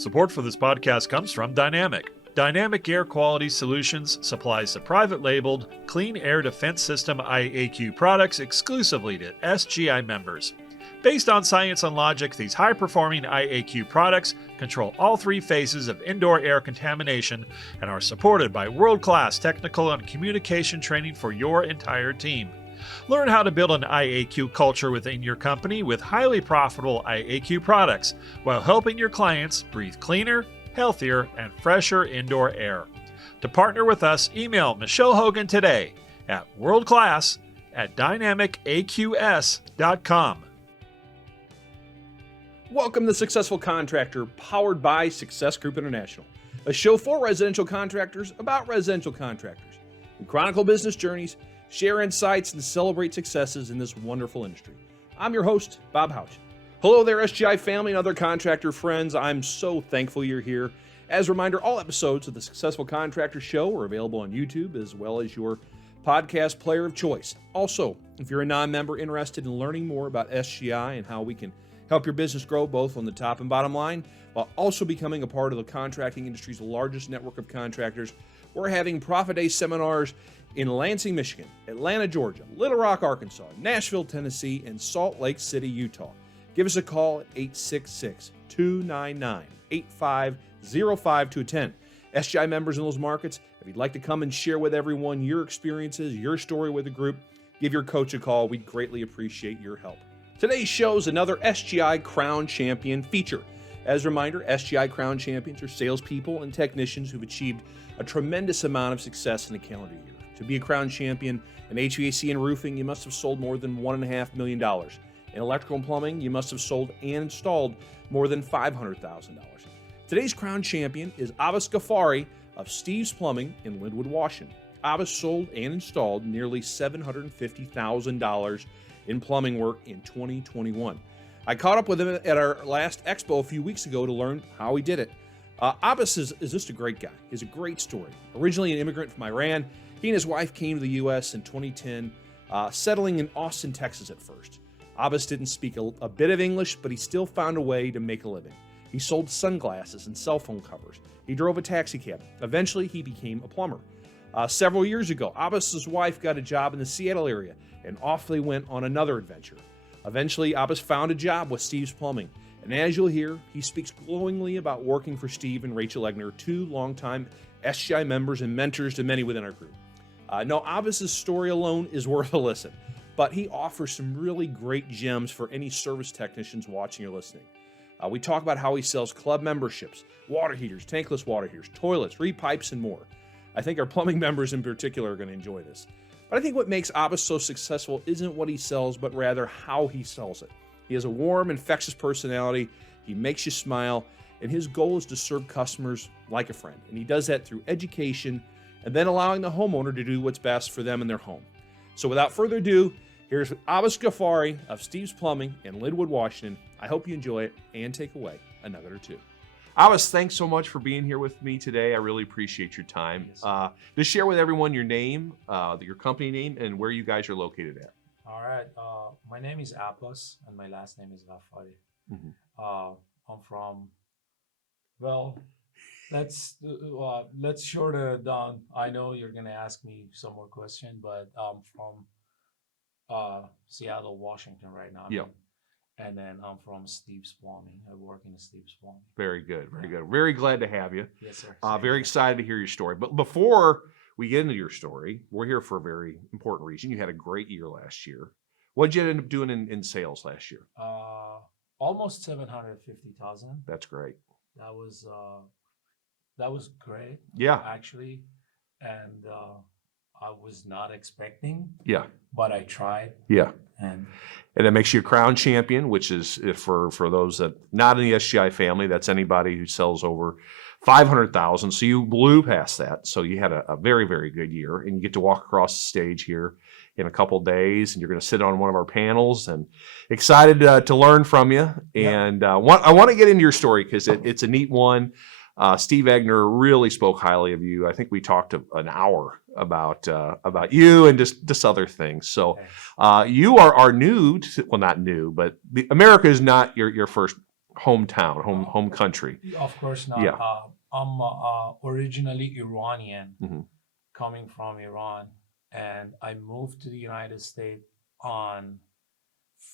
Support for this podcast comes from Dynamic. Dynamic Air Quality Solutions supplies the private labeled Clean Air Defense System IAQ products exclusively to SGI members. Based on science and logic, these high-performing IAQ products control all three phases of indoor air contamination and are supported by world-class technical and communication training for your entire team. Learn how to build an IAQ culture within your company with highly profitable IAQ products while helping your clients breathe cleaner, healthier, and fresher indoor air. To partner with us, email Michelle Hogan today at worldclass@dynamicaqs.com. Welcome to Successful Contractor, powered by Success Group International, a show for residential contractors about residential contractors. We chronicle business journeys, share insights, and celebrate successes in this wonderful industry. I'm your host, Bob Houch. Hello there, SGI family and other contractor friends. I'm so thankful you're here. As a reminder, all episodes of the Successful Contractor Show are available on YouTube as well as your podcast player of choice. Also, if you're a non-member interested in learning more about SGI and how we can help your business grow both on the top and bottom line, while also becoming a part of the contracting industry's largest network of contractors, we're having Profit Day seminars in Lansing, Michigan, Atlanta, Georgia, Little Rock, Arkansas, Nashville, Tennessee, and Salt Lake City, Utah. Give us a call at 866-299-8505 to attend. SGI members in those markets, if you'd like to come and share with everyone your experiences, your story with the group, give your coach a call. We'd greatly appreciate your help. Today's show is another SGI Crown Champion feature. As a reminder, SGI Crown Champions are salespeople and technicians who've achieved a tremendous amount of success in a calendar year. To be a Crown Champion in HVAC and roofing, you must have sold more than $1.5 million. In electrical and plumbing, you must have sold and installed more than $500,000. Today's Crown Champion is Abbas Ghaffari of Steve's Plumbing in Lynwood, Washington. Abbas sold and installed nearly $750,000 in plumbing work in 2021. I caught up with him at our last expo a few weeks ago to learn how he did it. Abbas is just a great guy. He has a great story. Originally an immigrant from Iran, he and his wife came to the U.S. in 2010, settling in Austin, Texas at first. Abbas didn't speak a bit of English, but he still found a way to make a living. He sold sunglasses and cell phone covers. He drove a taxi cab. Eventually, he became a plumber. Several years ago, Abbas's wife got a job in the Seattle area, and off they went on another adventure. Eventually, Abbas found a job with Steve's Plumbing, and as you'll hear, he speaks glowingly about working for Steve and Rachel Egner, two longtime SGI members and mentors to many within our group. No, Abbas's story alone is worth a listen, but he offers some really great gems for any service technicians watching or listening. We talk about how he sells club memberships, water heaters, tankless water heaters, toilets, re-pipes, and more. I think our plumbing members in particular are going to enjoy this. But I think what makes Abbas so successful isn't what he sells, but rather how he sells it. He has a warm, infectious personality, he makes you smile, and his goal is to serve customers like a friend. And he does that through education and then allowing the homeowner to do what's best for them and their home. So without further ado, here's Abbas Ghaffari of Steve's Plumbing in Lynwood, Washington. I hope you enjoy it and take away a nugget or two. Abbas, thanks so much for being here with me today. I really appreciate your time. Yes. Just share with everyone your name, your company name, and where you guys are located at. All right. My name is Abbas, and my last name is Ghaffari. Mm-hmm. I'm from. Well, let's short it down. I know you're gonna ask me some more questions, but I'm from Seattle, Washington right now. Yeah. And then I'm from Steve's Plumbing. I work in Steve's Plumbing. Very good, very good. Very glad to have you. Yes, sir. Very excited to hear your story. But before we get into your story, we're here for a very important reason. You had a great year last year. What did you end up doing in sales last year? Almost 750,000. That's great. That was great. Yeah. Actually, and I was not expecting. Yeah. But I tried. Yeah. And it makes you a Crown Champion, which is for those that not in the SGI family, that's anybody who sells over 500,000. So you blew past that. So you had a very, very good year, and you get to walk across the stage here in a couple days, and you're going to sit on one of our panels, and excited to learn from you. Yeah. And I want to get into your story because it's a neat one. Steve Egner really spoke highly of you. I think we talked an hour about you and just other things. So you are new, well, not new, but America is not your first hometown, home country. Of course not. Yeah. I'm originally Iranian, Mhm. coming from Iran, and I moved to the United States on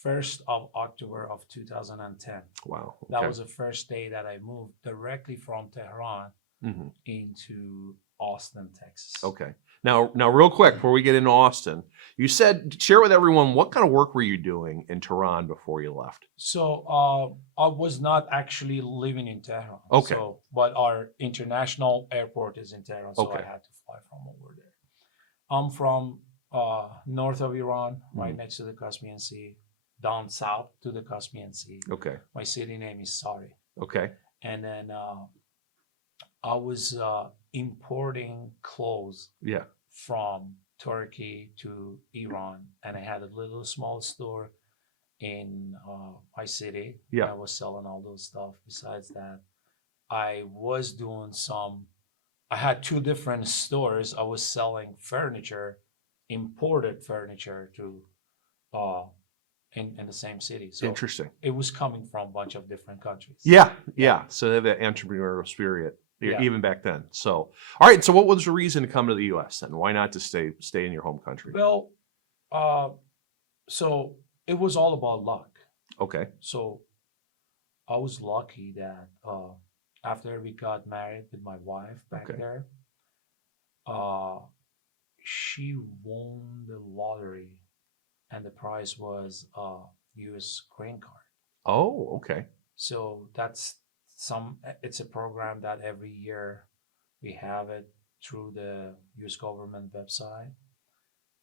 1st of October of 2010. Wow. That Okay. was the first day that I moved directly from Tehran Mhm. into Austin, Texas. Okay. Now, real quick, before we get into Austin, you said, share with everyone, what kind of work were you doing in Tehran before you left? So I was not actually living in Tehran. Okay. So, but our international airport is in Tehran, so Okay. I had to fly from over there. I'm from north of Iran, right Mhm. next to the Caspian Sea, down south to the Caspian Sea. Okay. My city name is Sari. Okay. And then I was importing clothes Yeah. from Turkey to Iran, and I had a little small store in my city. Yeah. I was selling all those stuff. Besides that, I was doing I had two different stores. I was selling furniture, imported furniture to in the same city. So Interesting. it was coming from a bunch of different countries. Yeah. So they have that entrepreneurial spirit Yeah. even back then. So, all right. So what was the reason to come to the U.S. then? Why not to stay in your home country? Well, so it was all about luck. Okay. So I was lucky that after we got married with my wife back Okay. there, she won the lottery, and the prize was a U.S. green card. Oh, okay. So it's a program that every year we have it through the U.S. government website.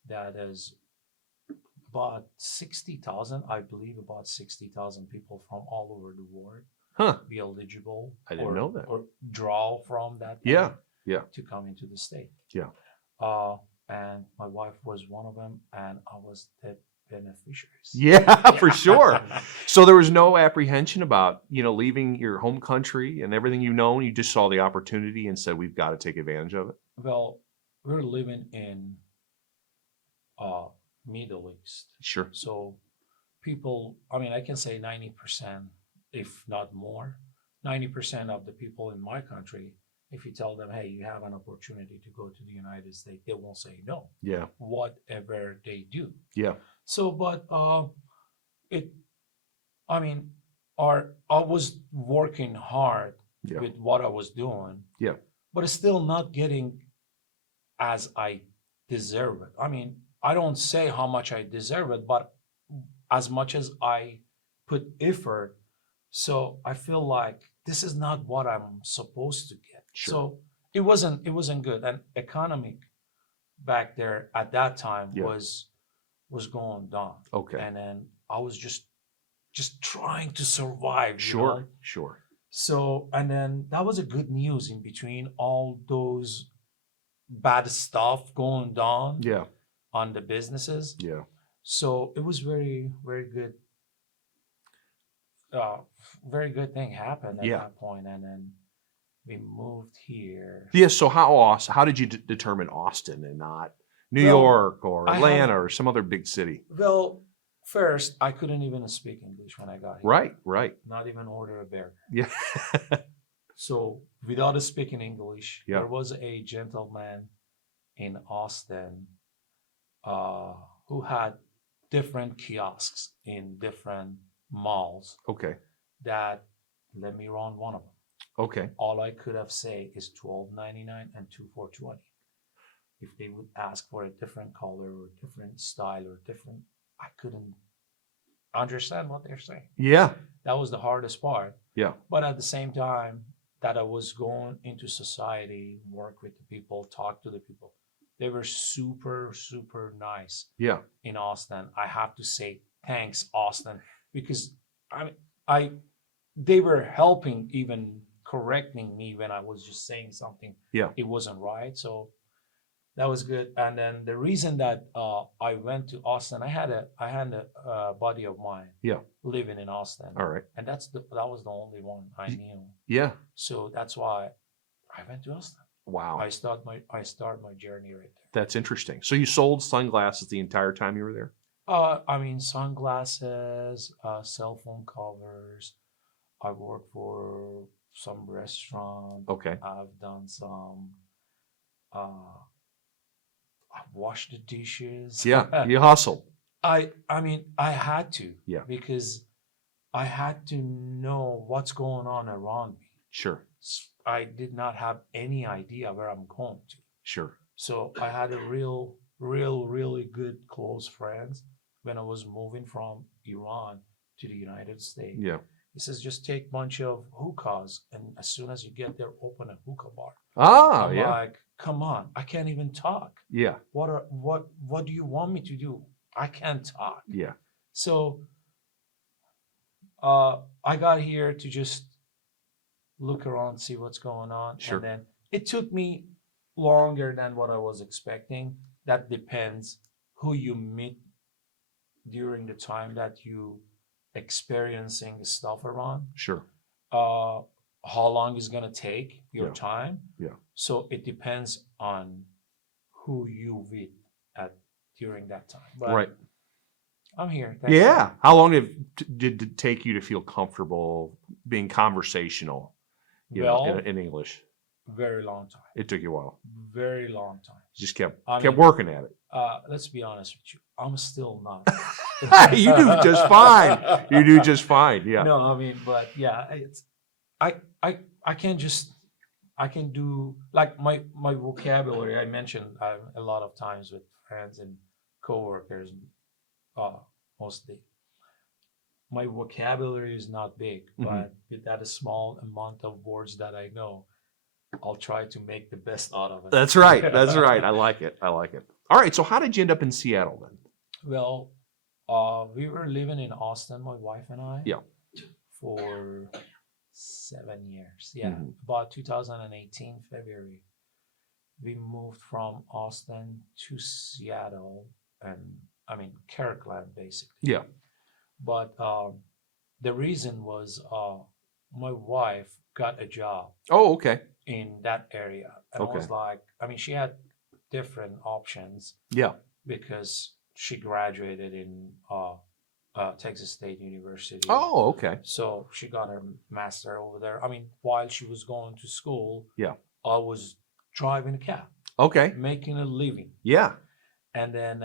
That is about 60,000, I believe about 60,000 people from all over the world Huh. be eligible. I didn't know that. Or draw from that. Yeah. money Yeah. To come into the state. Yeah. And my wife was one of them, and I was the beneficiaries. Yeah, for sure. So there was no apprehension about, leaving your home country and everything you've known. You just saw the opportunity and said, we've got to take advantage of it. Well, we're living in Middle East. Sure. So people, I can say 90%, if not more, 90% of the people in my country, if you tell them, hey, you have an opportunity to go to the United States, they won't say no. Yeah. Whatever they do. Yeah. So, but I was working hard Yeah. with what I was doing. Yeah. But it's still not getting as I deserve it. I don't say how much I deserve it, but as much as I put effort, so I feel like this is not what I'm supposed to get. Sure. So it wasn't good. And economic back there at that time Yeah. was going down. Okay. And then I was just trying to survive. Sure. Sure. So, and then that was a good news in between all those bad stuff going down Yeah. on the businesses. Yeah. So it was very, very good. Very good thing happened at Yeah. that point, and then we moved here. Yeah. So how did you determine Austin and not New Well, York or I Atlanta or some other big city? Well, first I couldn't even speak English when I got here. Right. Right. Not even order a burger. Yeah. So without speaking English, Yeah. there was a gentleman in Austin who had different kiosks in different malls Okay. that let me run one of them. Okay. All I could have say is $12.99 and $2 for $20. If they would ask for a different color or different style or different, I couldn't understand what they're saying. Yeah. That was the hardest part. Yeah. But at the same time that I was going into society, work with the people, talk to the people, they were super, super nice Yeah. in Austin. I have to say thanks, Austin, because they were helping, even correcting me when I was just saying something. Yeah. It wasn't right. So that was good. And then the reason that I went to Austin, I had a buddy of mine. Yeah. Living in Austin. All right. And that was the only one I knew. Yeah. So that's why I went to Austin. Wow. I start my journey right there. That's interesting. So you sold sunglasses the entire time you were there? Sunglasses, cell phone covers, I worked for some restaurant. Okay. I've done some. I've washed the dishes. Yeah, you hustle. I mean, I had to. Yeah. Because I had to know what's going on around me. Sure. I did not have any idea where I'm going to. Sure. So I had a really good close friends when I was moving from Iran to the United States. Yeah. He says, just take a bunch of hookahs, and as soon as you get there, open a hookah bar. Ah, I'm yeah. like, come on, I can't even talk. Yeah. What do you want me to do? I can't talk. Yeah. So I got here to just look around, see what's going on. Sure. And then it took me longer than what I was expecting. That depends who you meet during the time that you experiencing the stuff around. Sure. How long is going to take your Yeah. time. Yeah. So it depends on who you with at during that time. But Right. I'm here. Thanks. Yeah. How long did it take you to feel comfortable being conversational, Well, in English? very long time. It took you a while. Very long time. Just kept I mean, working at it. Let's be honest with you. I'm still not. You do just fine. You do just fine. Yeah. No, I mean, but yeah, it's I can do like my vocabulary. I mentioned a lot of times with friends and coworkers, mostly. My vocabulary is not big, but with that small amount of words that I know, I'll try to make the best out of it. That's right. That's right. I like it. I like it. All right. So how did you end up in Seattle then? Well, we were living in Austin, my wife and I. Yeah. For 7 years. Yeah. Mhm. About 2018, February. We moved from Austin to Seattle, and I mean Kirkland basically. Yeah. But the reason was my wife got a job Oh, okay. in that area. And I was like, I mean, she had different options Yeah. because she graduated in Texas State University. Oh, okay. So she got her master over there. I mean, while she was going to school, Yeah. I was driving a cab, Okay. making a living. Yeah. And then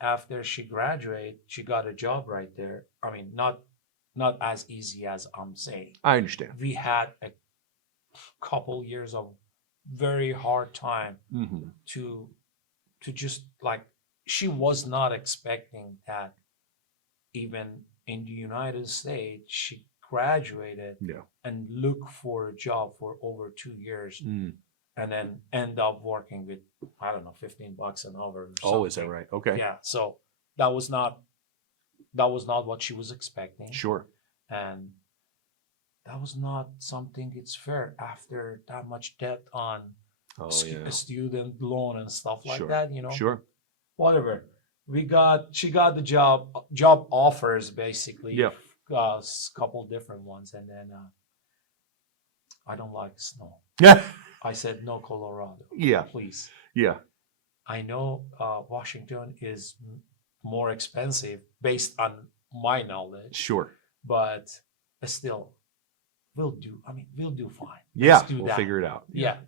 after she graduated, she got a job right there. I mean, not as easy as I'm saying. I understand. We had a couple years of very hard time Mm-hmm. to just like, she was not expecting that even in the United States she graduated Yeah. and looked for a job for over 2 years Mm. and then end up working with, I don't know, $15 an hour or Oh, is that something. right? Okay. Yeah, so that was not what she was expecting. Sure. And that was not something it's fair after that much debt on Oh, a student loan and stuff like Sure. that, you know. Sure. Whatever. She got the job offers basically. Yeah. A couple different ones, and then I don't like snow. Yeah. I said no, Colorado. Yeah. Please. Yeah. I know Washington is more expensive based on my knowledge, Sure. but still, we'll do. I mean, we'll do fine. Yeah. Let's do We'll that. figure it out. Yeah.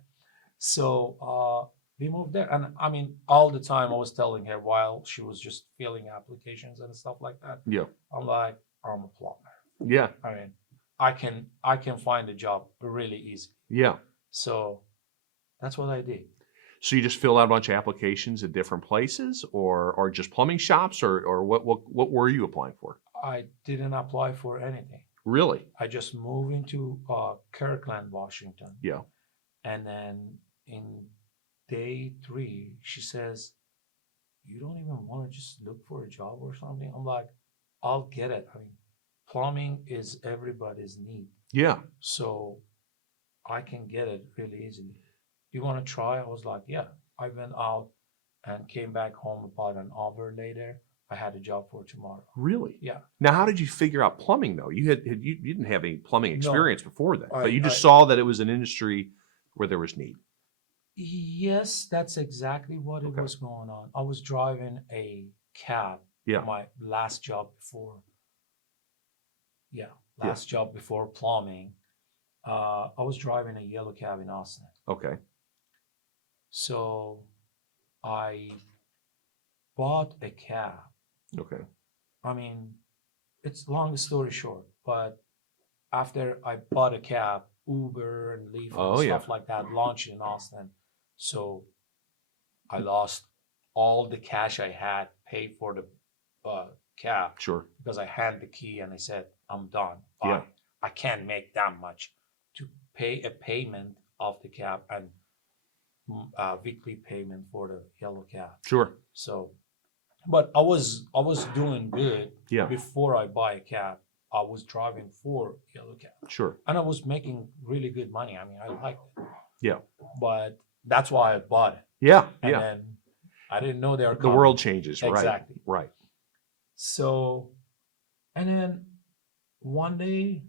So we moved there, and I mean, all the time I was telling her while she was just filling applications and stuff like that. Yeah. I'm like, I'm a plumber. Yeah. I mean, I can find a job really easy. Yeah. So that's what I did. So you just filled out a bunch of applications at different places, or just plumbing shops, or what were you applying for? I didn't apply for anything. Really? I just moved into Kirkland, Washington. Yeah. And then in day 3, she says, you don't even want to just look for a job or something? I'm like, I'll get it. I mean, plumbing is everybody's need. Yeah. So I can get it really easily. Do you want to try? I was like, yeah. I went out and came back home about an hour later. I had a job for tomorrow. Really? Yeah. Now, how did you figure out plumbing though? You didn't have any plumbing experience before that, but you just I- saw that it was an industry where there was need. Yes, that's exactly what it Okay. was going on. I was driving a cab. Yeah. My last job before Yeah, last job before plumbing. I was driving a yellow cab in Austin. Okay. So I bought a cab. Okay. I mean, it's long story short, but after I bought a cab, Uber and Lyft and Oh, yeah. stuff like that launched in Austin. So I lost all the cash I had paid for the cab Sure. because I had the key and I said, I'm done. Yeah. I can't make that much to pay a payment of the cab and weekly payment for the yellow cab. Sure. So, but I was doing good Yeah. before I buy a cab. I was driving for yellow cab Sure. and I was making really good money. I mean, I liked it. Yeah. But that's why I bought it. Yeah. And Yeah. then I didn't know they were The coming. world changes. Right. Exactly. Right. So, and then one day,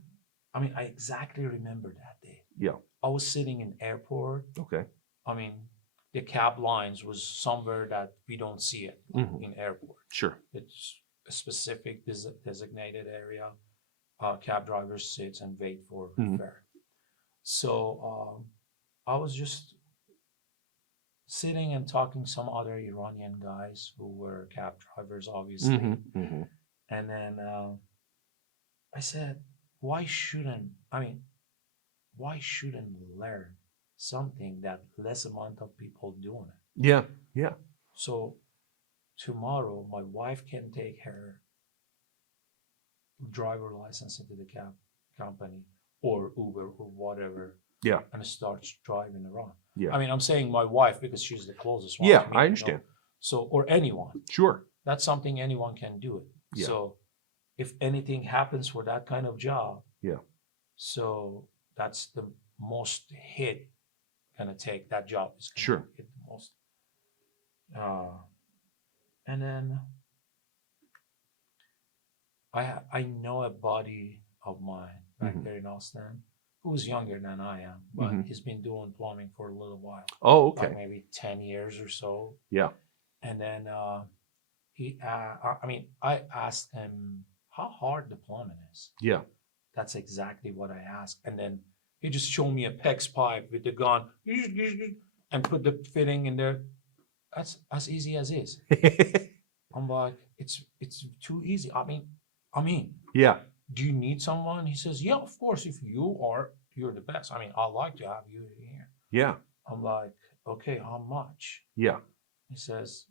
I mean, I exactly remember that day. Yeah. I was sitting in airport. Okay. I mean, the cab lines was somewhere that we don't see it Mhm. in airport. Sure. It's a specific designated area. Cab drivers sit and wait for Mhm. fare. So I was just sitting and talking some other Iranian guys who were cab drivers, obviously. Mhm. Mhm. And then I said, why shouldn't learn something that less amount of people doing it? Yeah. Yeah. So tomorrow my wife can take her driver license into the cab company or Uber or whatever. Yeah. And starts driving around. Yeah. I mean, I'm saying my wife because she's the closest one. Yeah. to me, I you know. understand. So, or anyone. Sure. That's something anyone can do it. Yeah. So if anything happens for that kind of job, Yeah. so that's the most hit gonna take. That job is gonna Sure. hit the most. And then I know a buddy of mine back Mhm. there in Austin who's younger than I am, but Mhm. he's been doing plumbing for a little while, Oh, like okay. maybe 10 years or so. Yeah. And then I asked him how hard the plumbing is. Yeah. That's exactly what I asked. And then he just showed me a PEX pipe with the gun and put the fitting in there. That's as easy as is. I'm like, it's too easy. I mean, Yeah. do you need someone? He says, yeah, of course. If you're the best. I mean, I'd like to have you here. Yeah. I'm like, okay, how much? Yeah. He says,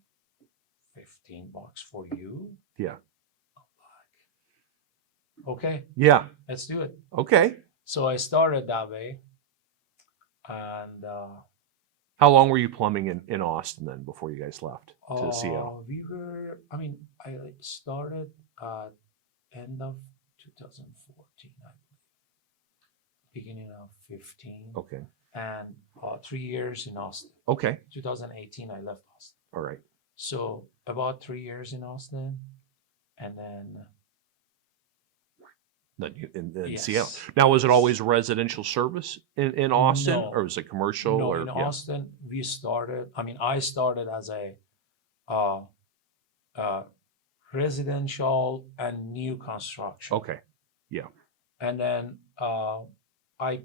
$15 for you. Yeah. Okay, Yeah. let's do it. Okay. So I started that way. And How long were you plumbing in Austin then before you guys left to Seattle? I started at end of 2014, I believe. Beginning of 15. Okay. And 3 years in Austin. Okay. 2018, I left Austin. All right. So about 3 years in Austin. And then In Yes. Seattle. Now, was it always residential service in Austin, No. or was it commercial? No, or in yeah. Austin, I started as a residential and new construction. Okay. Yeah. And then I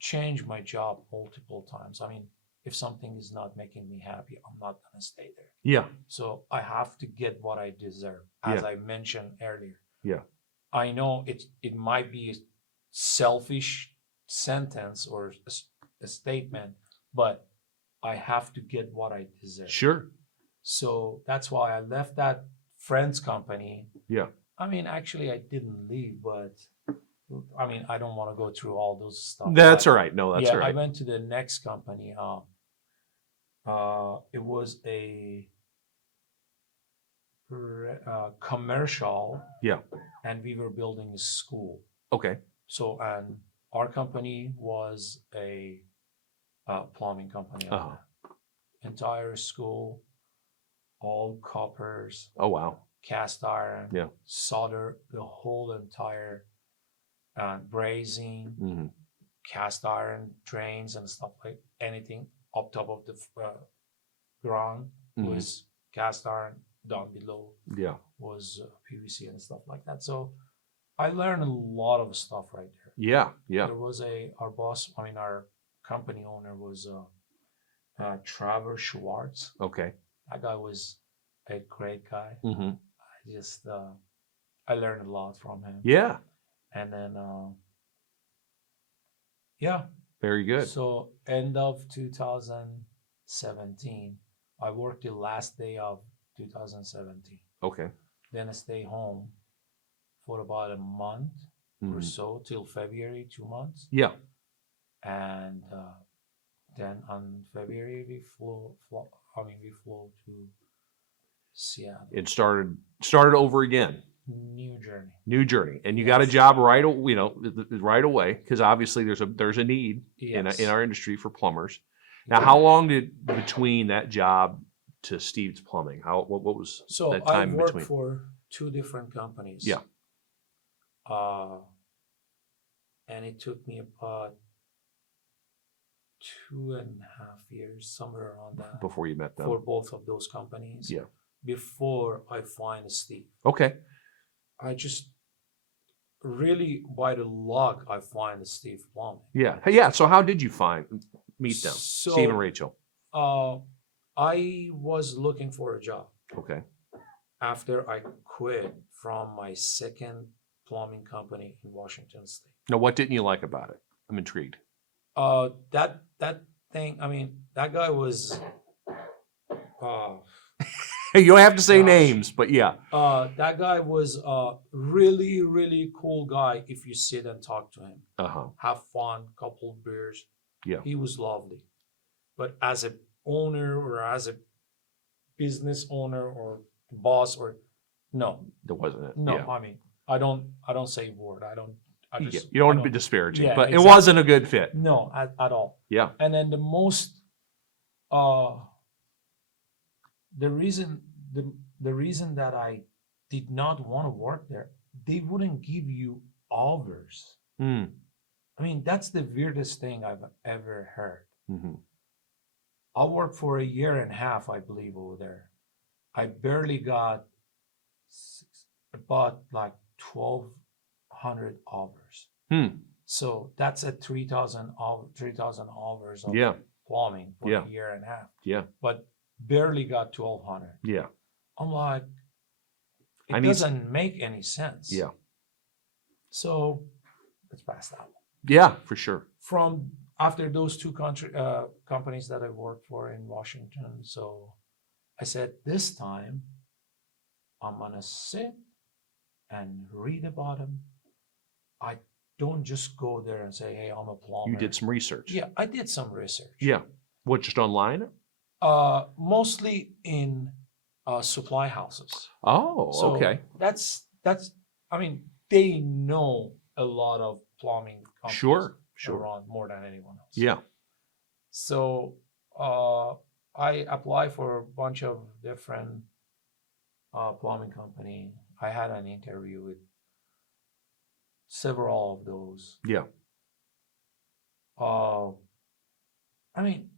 changed my job multiple times. I mean, if something is not making me happy, I'm not gonna stay there. Yeah. So I have to get what I deserve, as Yeah. I mentioned earlier. Yeah. I know it might be a selfish sentence or a statement, but I have to get what I deserve. Sure. So that's why I left that friend's company. Yeah. I mean, actually, I didn't leave, but I mean, I don't want to go through all those stuff. That's But, all right. No, that's all I right. went to the next company. It was a commercial, Yeah. and we were building a school. Okay. So, and our company was a plumbing company. Uh-huh. Entire school, all coppers, Oh, wow. cast iron, Yeah. solder, the whole entire brazing, Hmm. cast iron drains and stuff, like anything up top of the ground Mhm. was cast iron down below Yeah. was PVC and stuff like that. So I learned a lot of stuff right there. Yeah. Yeah. There was our company owner was Trevor Schwartz. Okay. That guy was a great guy. Mm-hmm. I learned a lot from him. Yeah. And then, yeah. Very good. So end of 2017, I worked the last day of 2017. Okay. Then I stayed home for about a month or so till February, 2 months. Yeah. And then on February we flew to Seattle. It started over again. New journey, and you got a job right away, because obviously there's a need in our industry for plumbers. Now, how long did between that job to Steve's Plumbing? What was that time I worked between? for 2 different companies. Yeah. And it took me about 2.5 years, somewhere around that, Before you met them. for both of those companies. Yeah. Before I find Steve. Okay. I just really, by the luck, I find Steve Plumbing. Yeah. Hey, yeah. So how did you meet them, So, Steve and Rachel? I was looking for a job Okay. after I quit from my second plumbing company in Washington State. Now, what didn't you like about it? I'm intrigued. That thing. I mean, that guy was. You don't have to say Gosh. names, but yeah. That guy was a really, really cool guy if you sit and talk to him. Have fun, couple beers. Yeah. He was lovely. But as a owner or as a business owner or boss no. That wasn't it. No, Yeah. I mean, I don't say a word. I just You don't want to be disparaging, Yeah, but exactly. it wasn't a good fit. No, at all. Yeah. And then the reason that I did not want to work there, they wouldn't give you hours. Mm. I mean, that's the weirdest thing I've ever heard. Mm-hmm. I worked for 1.5 years, I believe, over there. I barely got about like 1,200 hours. Hmm. So that's at 3,000 hours of Yeah. plumbing for Yeah. 1.5 years. Yeah. But barely got 1,200. Yeah. I'm like, I it need doesn't make any sense. Yeah. So let's pass that one. Yeah, for sure. From after those 2 companies that I worked for in Washington, so I said, this time I'm gonna sit and read about them. I don't just go there and say, hey, I'm a plumber. You did some research. Yeah, I did some research. Yeah. What, just online? Mostly in supply houses. Oh, So okay. That's I mean, they know a lot of plumbing companies Sure. around more than anyone else. Yeah. So I applied for a bunch of different plumbing company. I had an interview with several of those. Yeah. I mean,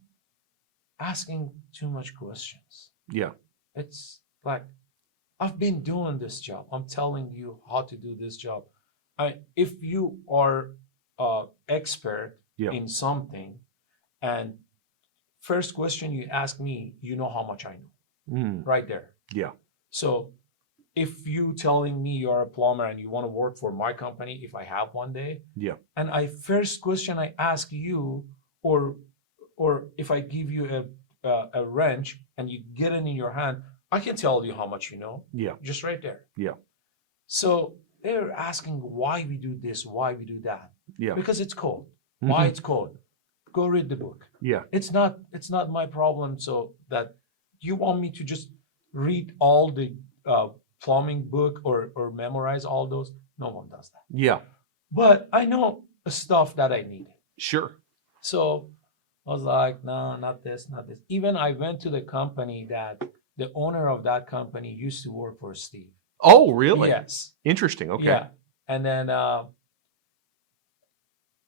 asking too much questions. Yeah. It's like, I've been doing this job. I'm telling you how to do this job. If you are expert Yeah. in something, and first question you ask me, you know how much I know, Mm. right there. Yeah. So if you telling me you're a plumber and you want to work for my company, if I have one day, Yeah. and first question I ask you, or if I give you a wrench and you get it in your hand, I can tell you how much you know, Yeah. just right there. Yeah. So they're asking why we do this, why we do that. Yeah. Because it's cold. Why Mhm. it's cold? Go read the book. Yeah. It's not my problem. So that you want me to just read all the plumbing book or memorize all those? No one does that. Yeah. But I know the stuff that I needed. Sure. So I was like, no, not this, not this. Even I went to the company that the owner of that company used to work for Steve. Oh, really? Yes. Interesting. Okay. Yeah. And then,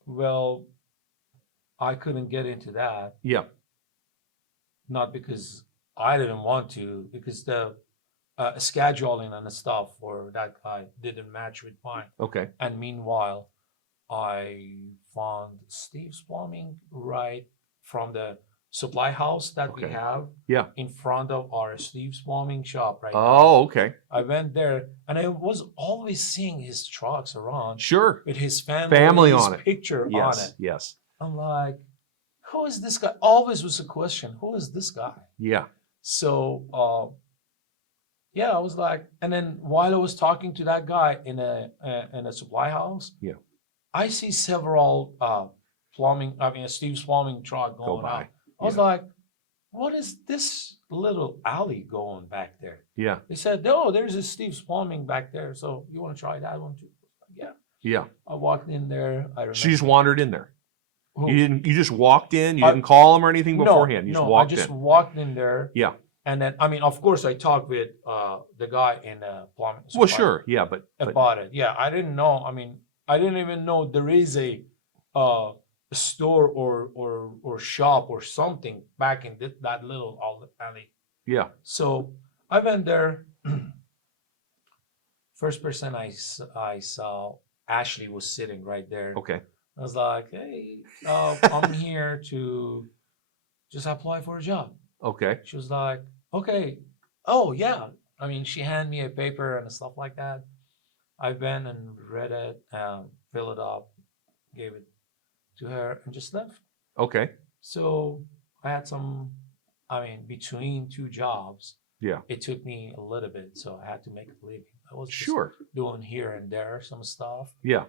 well, I couldn't get into that. Yeah. Not because I didn't want to, because the scheduling and stuff for that guy didn't match with mine. Okay. And meanwhile, I found Steve's Plumbing right from the supply house that we Okay. have Yeah. in front of our Steve's Plumbing shop right now. Oh, okay. I went there and I was always seeing his trucks around Sure. with his Family family's on it. picture on Yes. it. Yes. I'm like, who is this guy? Always was a question. Who is this guy? Yeah. So, yeah, I was like, and then while I was talking to that guy in a supply house, Yeah. I see several Steve's Plumbing truck going by. out. I was like, what is this little alley going back there? Yeah. They said, oh, there's a Steve's Plumbing back there. So you want to try that one too? Yeah. Yeah. I walked in there. I remember. So you just wandered in there. Who? You just walked in. You didn't call him or anything beforehand. You just walked I just in. walked in there. Yeah. And then, I mean, of course, I talked with the guy in plumbing. Well, supply sure. Yeah, but about it. Yeah, I didn't know. I mean, I didn't even know there is a store or shop or something back in that little alley. yeah. So I went there. First person I saw, Ashley was sitting right there. Okay. I was like, hey, I'm here to just apply for a job. Okay. She was like, okay. Oh, yeah. I mean, she handed me a paper and stuff like that. I went and read it, filled it up, gave it to her, and just left. Okay. So I had between two jobs, Yeah. it took me a little bit, so I had to make a living. I was just Sure. doing here and there some stuff. Yeah.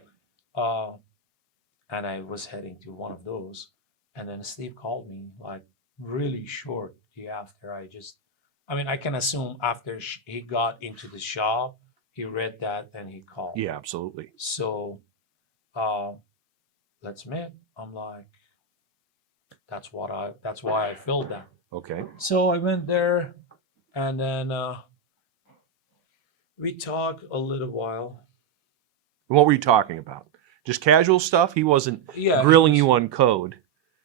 And I was heading to one of those. And then Steve called me like really shortly after. I can assume after he got into the shop, he read that and he called. Yeah, absolutely. So let's admit, I'm like, that's why I filled that. Okay. So I went there and then we talked a little while. What were you talking about? Just casual stuff? He wasn't grilling you on code.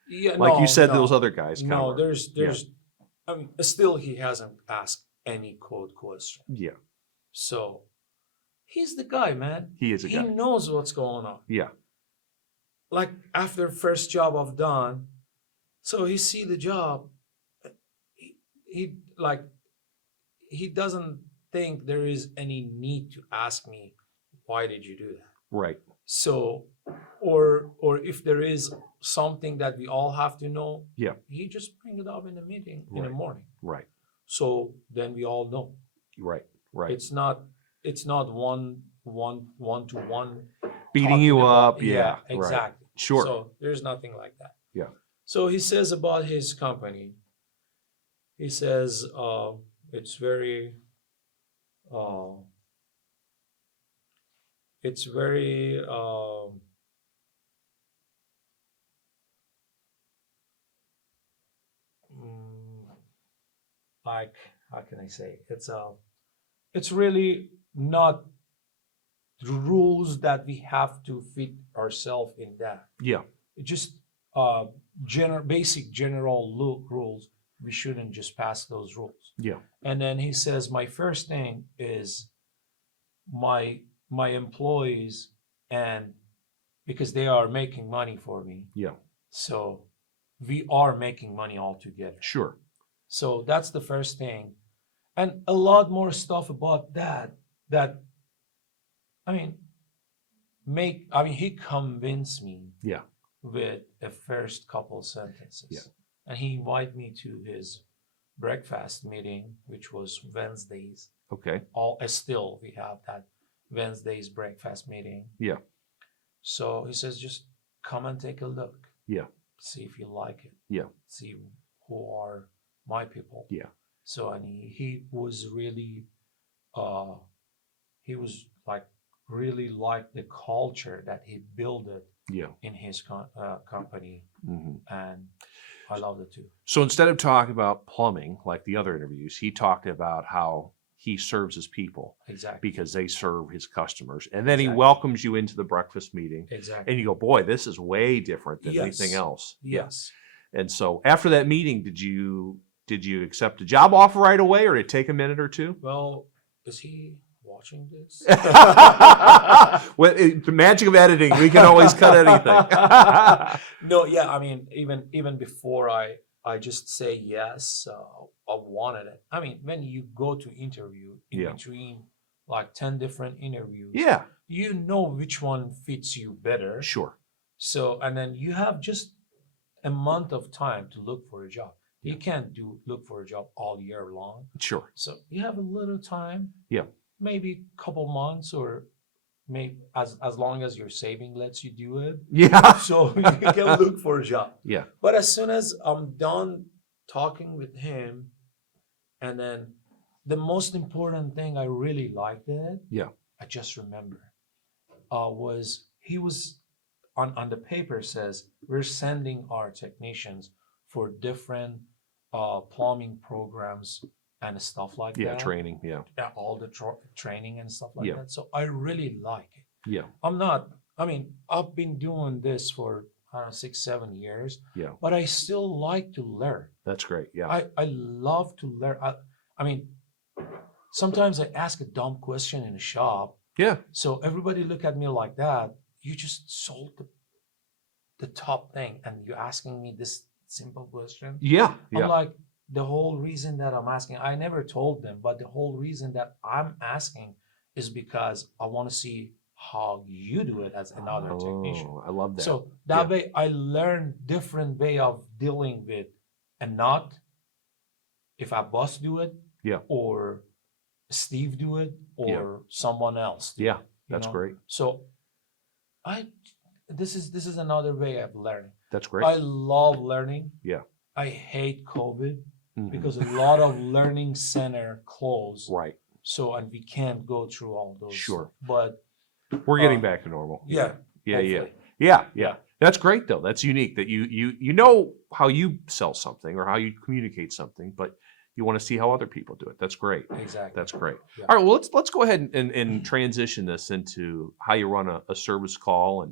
Yeah, like no, you said, no. those other guys. No, were. there's still he hasn't asked any code question. Yeah. So he's the guy, man. He is a guy. He knows what's going on. Yeah. Like after first job I've done, so he see the job. He doesn't think there is any need to ask me, why did you do that? Right. So, or if there is something that we all have to know, Yeah. he just bring it up in the meeting in the Right. morning. Right. So then we all know. Right. Right. It's not one to one Beating you up. Yeah, Yeah. exactly. Right. Sure. So there's nothing like that. Yeah. So he says about his company. He says it's very like, how can I say, it's really not the rules that we have to fit ourselves in that. Yeah. It just basic general rules. We shouldn't just pass those rules. Yeah. And then he says, my first thing is my employees, and because they are making money for me. Yeah. So we are making money all together. Sure. So that's the first thing. And a lot more stuff about that he convinced me Yeah. with the first couple sentences. Yeah. And he invited me to his breakfast meeting, which was Wednesdays. Okay. Still we have that Wednesdays breakfast meeting. Yeah. So he says, just come and take a look. Yeah. See if you like it. Yeah. See who are my people. Yeah. So, and he was really, he was like really like the culture that he built it Yeah. in his company, Mm-hmm. and I loved it too. So instead of talking about plumbing like the other interviews, he talked about how he serves his people Exactly. because they serve his customers. And then he Exactly. welcomes you into the breakfast meeting. Exactly. And you go, boy, this is way different than Yes. anything else. Yes. And so after that meeting, did you accept a job offer right away, or did it take a minute or two? Well, is he watching this? Well, the magic of editing, we can always cut anything. No, yeah, I mean, even before I just say yes, I wanted it. I mean, when you go to interview in Yeah. between like 10 different interviews, Yeah, you know which one fits you better. sure. So, and then you have just a month of time to look for a job. You can't look for a job all year long. Sure. So you have a little time. Yeah. Maybe a couple months, or maybe as long as your saving lets you do it. Yeah. So you can look for a job. Yeah. But as soon as I'm done talking with him, and then the most important thing I really liked it, Yeah. I just remember, was he was on the paper says we're sending our technicians for different plumbing programs and stuff like Yeah, that. training. Yeah. All the training and stuff like Yeah. that. So I really like it. Yeah. I mean, I've been doing this for, I don't know, 6-7 years, Yeah. but I still like to learn. That's great. Yeah. I love to learn. I mean, sometimes I ask a dumb question in a shop. Yeah. So everybody look at me like that. You just sold the top thing and you're asking me this simple question. Yeah. I'm Yeah. like, the whole reason that I'm asking, I never told them, but the whole reason that I'm asking is because I want to see how you do it as another technician. Oh, I love that. So that way I learn different way of dealing with, and not if Abbas do it, Yeah. or Steve do it, or someone else. Do Yeah. it, you That's know? great. So this is another way of learning. That's great. I love learning. Yeah. I hate COVID Mhm. because a lot of learning center closed. Right. So, and we can't go through all those. Sure. But We're getting back to normal. yeah. Yeah. Yeah. hopefully. Yeah. Yeah. That's great though. That's unique that you know how you sell something or how you communicate something, but you want to see how other people do it. That's great. Exactly. That's great. Yeah. All right. Well, let's go ahead and transition this into how you run a service call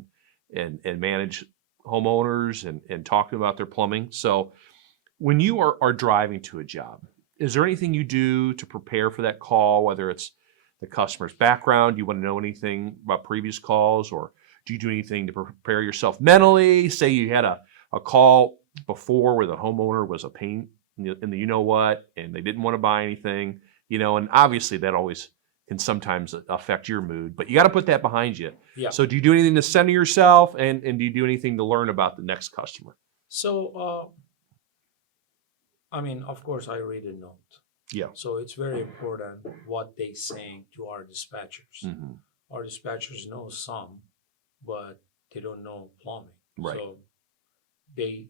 and manage homeowners and talking about their plumbing. So when you are driving to a job, is there anything you do to prepare for that call, whether it's the customer's background, you want to know anything about previous calls, or do you do anything to prepare yourself mentally? Say you had a call before where the homeowner was a pain in the you know what, and they didn't want to buy anything, and obviously that always can sometimes affect your mood, but you got to put that behind you. Yeah. So do you do anything to center yourself, and do you do anything to learn about the next customer? So, I mean, of course, I read a note. Yeah. So it's very important what they saying to our dispatchers. Mm-hmm. Our dispatchers know some, but they don't know plumbing. Right. So they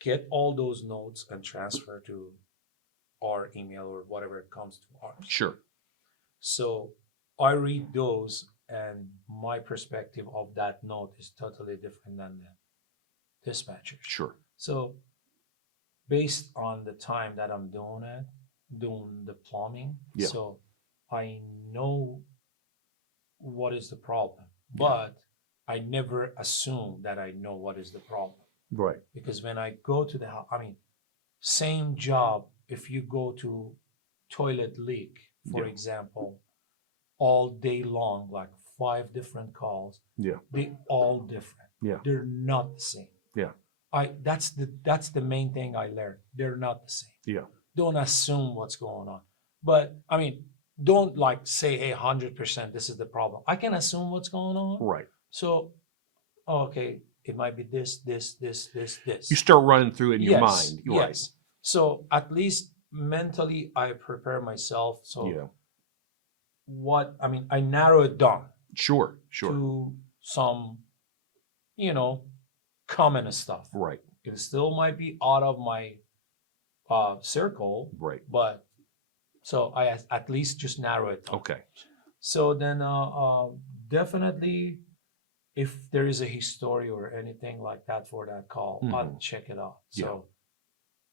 get all those notes and transfer to our email or whatever it comes to ours. Sure. So I read those, and my perspective of that note is totally different than the dispatcher. Sure. So based on the time that I'm doing the plumbing, Yeah. so I know what is the problem, Yeah. but I never assume that I know what is the problem. Right. Because when I go to the house, I mean, same job, if you go to toilet leak, for Yeah. example, all day long, like 5 different calls, Yeah. they all different. Yeah. They're not the same. Yeah. That's the main thing I learned. They're not the same. Yeah. Don't assume what's going on. But I mean, don't like say, hey, 100% this is the problem. I can assume what's going on. Right. So, okay, it might be this. You start running through it in your mind. Right. Yes. So at least mentally, I prepare myself. So Yeah. I narrow it down Sure. Sure. to some, common stuff. Right. It still might be out of my circle, Right. but so I at least just narrow it down. Okay. So then definitely if there is a history or anything like that for that call, I'll check it out. Yeah. So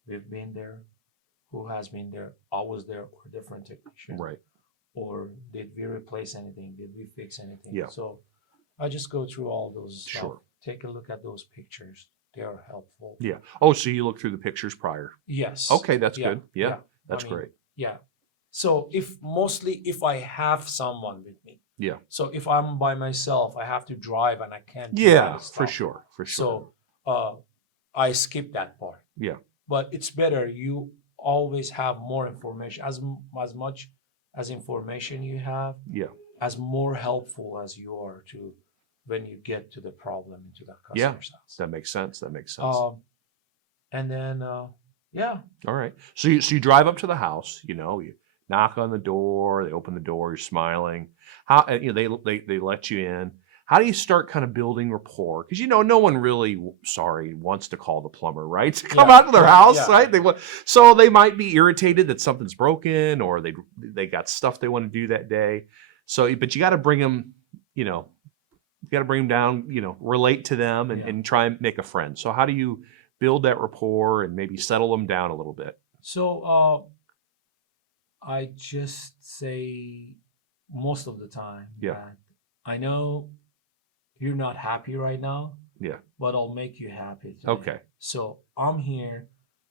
we've been there, who has been there, I was there, or different technician. Right. Or did we replace anything? Did we fix anything? Yeah. So I just go through all those stuff. Sure. Take a look at those pictures. They are helpful. Yeah. Oh, so you look through the pictures prior. Yes. Okay, that's Yeah, good. Yeah. yeah. That's I mean, great. Yeah. So if I have someone with me. Yeah. So if I'm by myself, I have to drive and I can't do Yeah, that for stuff. sure, for sure. So I skip that part. Yeah. But it's better. You always have more information. As much as information you have, Yeah. as more helpful as you are to when you get to the problem into the Yeah. customer's house. That makes sense. That makes sense. And then yeah. All right. So you drive up to the house, you knock on the door, they open the door, you're smiling. How they let you in. How do you start kind of building rapport? Because no one really wants to call the plumber, right? To come out to their house, right? So they might be irritated that something's broken or they got stuff they want to do that day. So but you got to bring them, you got to bring them down, relate to them and try and make a friend. So how do you build that rapport and maybe settle them down a little bit? So I just say most of the time that I know you're not happy right now. Yeah. But I'll make you happy today. Okay. So I'm here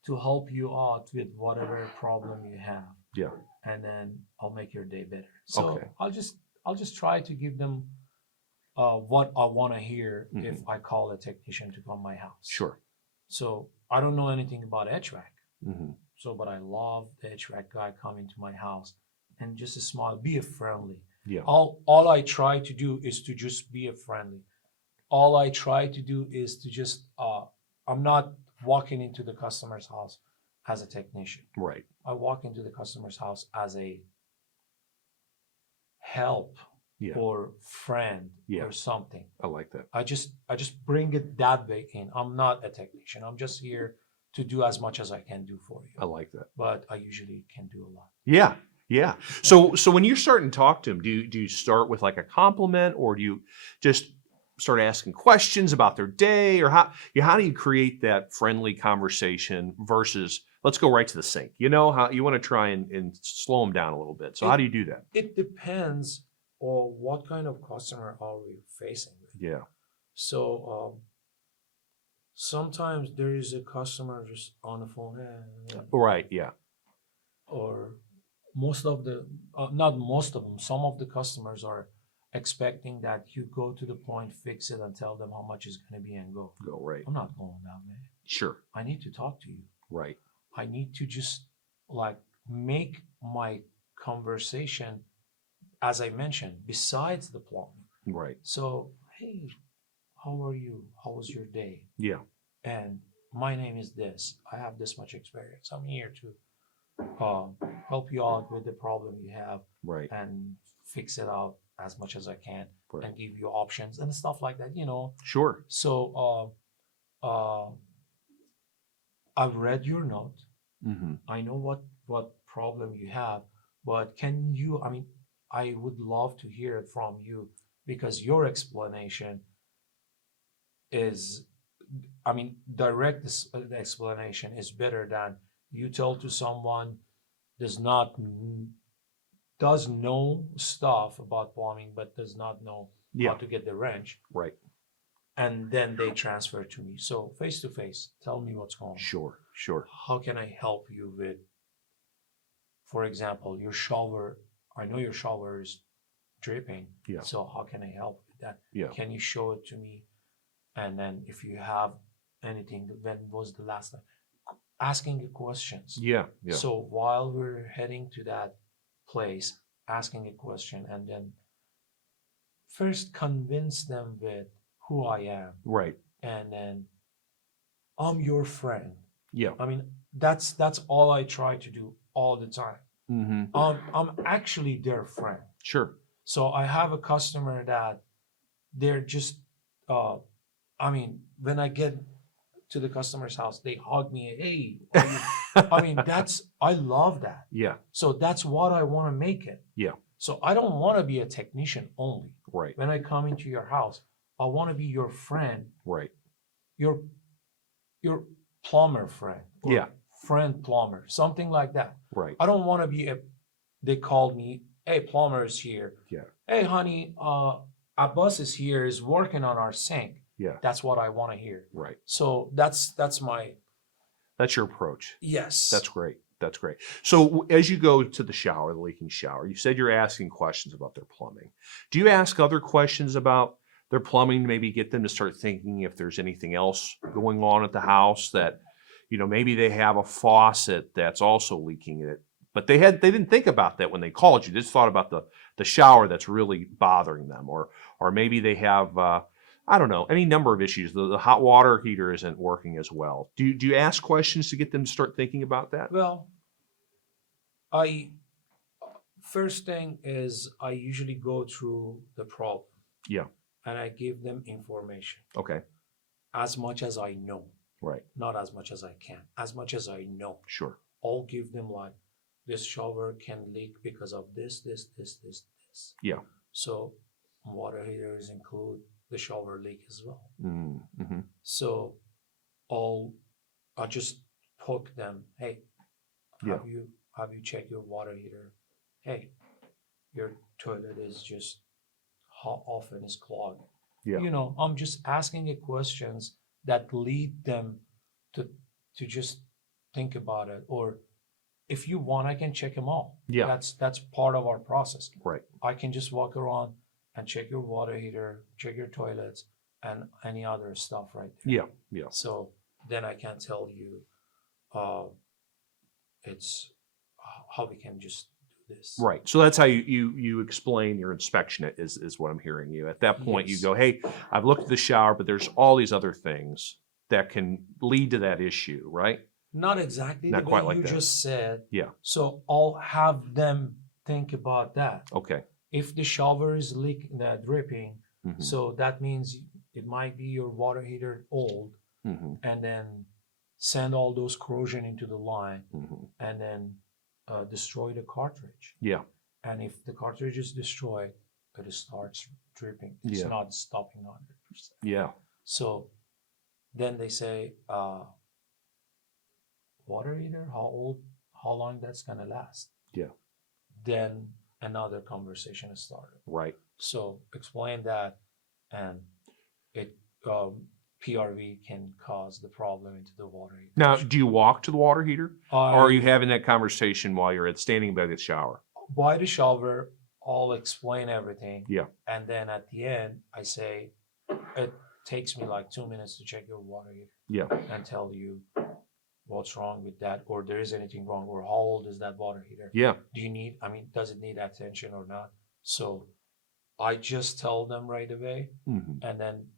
to help you out with whatever problem you have. Yeah. And then I'll make your day better. So Okay. I'll just try to give them what I want to hear if I call a technician to come my house. Sure. So I don't know anything about HVAC. Mm-hmm. So, but I love the HVAC guy coming to my house and just a smile, be a friendly. Yeah. All I try to do is to just be a friendly. All I try to do is to just, I'm not walking into the customer's house as a technician. Right. I walk into the customer's house as a help or friend or something. I like that. I just bring it that way in. I'm not a technician. I'm just here to do as much as I can do for you. I like that. But I usually can do a lot. Yeah. Yeah. So when you're starting to talk to them, do you start with like a compliment or do you just start asking questions about their day or how do you create that friendly conversation versus let's go right to the sink? How you want to try and slow them down a little bit. So how do you do that? It depends on what kind of customer are we facing with. Yeah. So sometimes there is a customer just on the phone. Right. Yeah. Or most of the, not most of them, some of the customers are expecting that you go to the point, fix it, and tell them how much it's going to be and go. Go, right. I'm not going that way. Sure. I need to talk to you. Right. I need to just make my conversation, as I mentioned, besides the plumbing. Right. So, hey, how are you? How was your day? Yeah. And my name is this. I have this much experience. I'm here to help you out with the problem you have. Right. And fix it out as much as I can. Right. And give you options and stuff like that, Sure. So I've read your note. Mm-hmm. I know what problem you have, but I would love to hear it from you because your explanation is, direct explanation is better than you tell to someone does know stuff about plumbing, but does not know how to get the wrench. Right. And then they transfer to me. So face to face, tell me what's going on. Sure. How can I help you with, for example, your shower? I know your shower is dripping. Yeah. So how can I help with that? Yeah. Can you show it to me? And then if you have anything, when was the last time? Asking questions. Yeah. So while we're heading to that place, asking a question, and then first convince them with who I am. Right. And then I'm your friend. Yeah. That's all I try to do all the time. Mm-hmm. I'm actually their friend. Sure. So I have a customer that they're just, when I get to the customer's house, they hug me. Hey, I love that. Yeah. So that's what I want to make it. Yeah. So I don't want to be a technician only. Right. When I come into your house, I want to be your friend. Right. Your plumber friend. Or Yeah. Friend plumber, something like that. Right. I don't want to be they called me, hey, plumber is here. Yeah. Hey, honey, Abbas is here, is working on our sink. Yeah. That's what I want to hear. Right. So that's your approach. Yes. That's great. That's great. So as you go to the shower, the leaking shower, you said you're asking questions about their plumbing. Do you ask other questions about their plumbing to maybe get them to start thinking if there's anything else going on at the house that, maybe they have a faucet that's also leaking it, but they didn't think about that when they called you. They just thought about the shower that's really bothering them, or maybe they have I don't know, any number of issues. The hot water heater isn't working as well. Do you ask questions to get them to start thinking about that? Well, first thing is I usually go through the problem. Yeah. And I give them information. Okay. As much as I know. Right. Not as much as I can. As much as I know. Sure. I'll give them like, this shower can leak because of this. Yeah. So water heaters include the shower leak as well. Mm-hmm. So I'll just poke them. Hey, have you checked your water heater? Hey, your toilet is just how often is clogged? Yeah. I'm just asking you questions that lead them to just think about it. Or if you want, I can check them all. Yeah. That's part of our process. Right. I can just walk around and check your water heater, check your toilets, and any other stuff right there. Yeah. Yeah. So then I can tell you it's how we can just do this. Right. So that's how you explain your inspection is what I'm hearing you. At that point, Yes. you go, hey, I've looked at the shower, but there's all these other things that can lead to that issue, right? Not exactly Not the quite way like you that. just said. Yeah. So I'll have them think about that. Okay. If the shower is leaking, dripping, Mhm. so that means it might be your water heater old, Mhm. and then send all those corrosion into the line, Mhm. and then destroy the cartridge. Yeah. And if the cartridge is destroyed, it starts dripping. It's Yeah. not stopping 100%. Yeah. So then they say, water heater, how long that's gonna last? Yeah. Then another conversation is started. Right. So explain that, and it PRV can cause the problem into the water heater. Now, do you walk to the water heater, or are you I, having that conversation while you're standing by the shower? by the shower, I'll explain everything. Yeah. And then at the end, I say, it takes me like 2 minutes to check your water heater Yeah. and tell you what's wrong with that, or there is anything wrong, or how old is that water heater? Yeah. Does it need attention or not? So I just tell them right away, Mhm. and then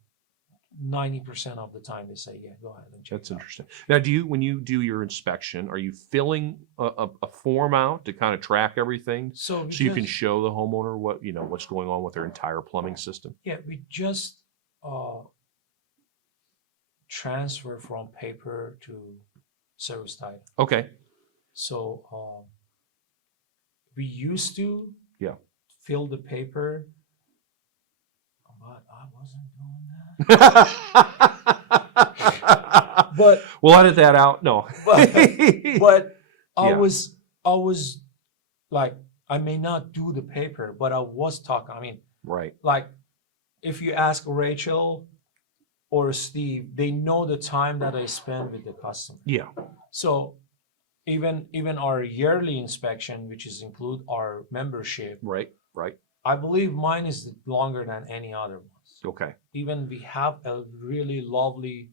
90% of the time they say, yeah, go ahead and check That's it out. interesting. Now, when you do your inspection, are you filling a form out to kind of track everything So so you can show the homeowner what's going on with their entire plumbing system? yeah, we just transfer from paper to service title. Okay. So we used to Yeah. fill the paper, but I wasn't doing that. But We'll edit that out. No. but I Yeah. was like, I may not do the paper, but I was talking. Right. Like if you ask Rachel or Steve, they know the time that I spend with the customer. Yeah. So even our yearly inspection, which is include our membership, Right. Right. I believe mine is longer than any other ones. Okay. Even we have a really lovely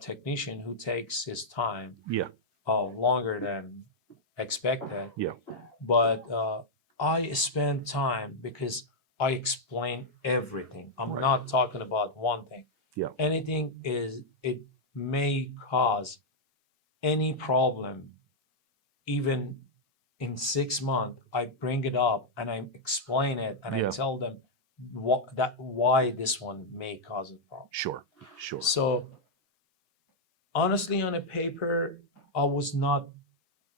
technician who takes his time Yeah. longer than expected. Yeah. But I spend time because I explain everything. I'm Right. not talking about one thing. Yeah. Anything it may cause any problem. Even in 6 months, I bring it up and I explain it and Yeah. I tell them why this one may cause a problem. Sure. Sure. So honestly, on a paper, I was not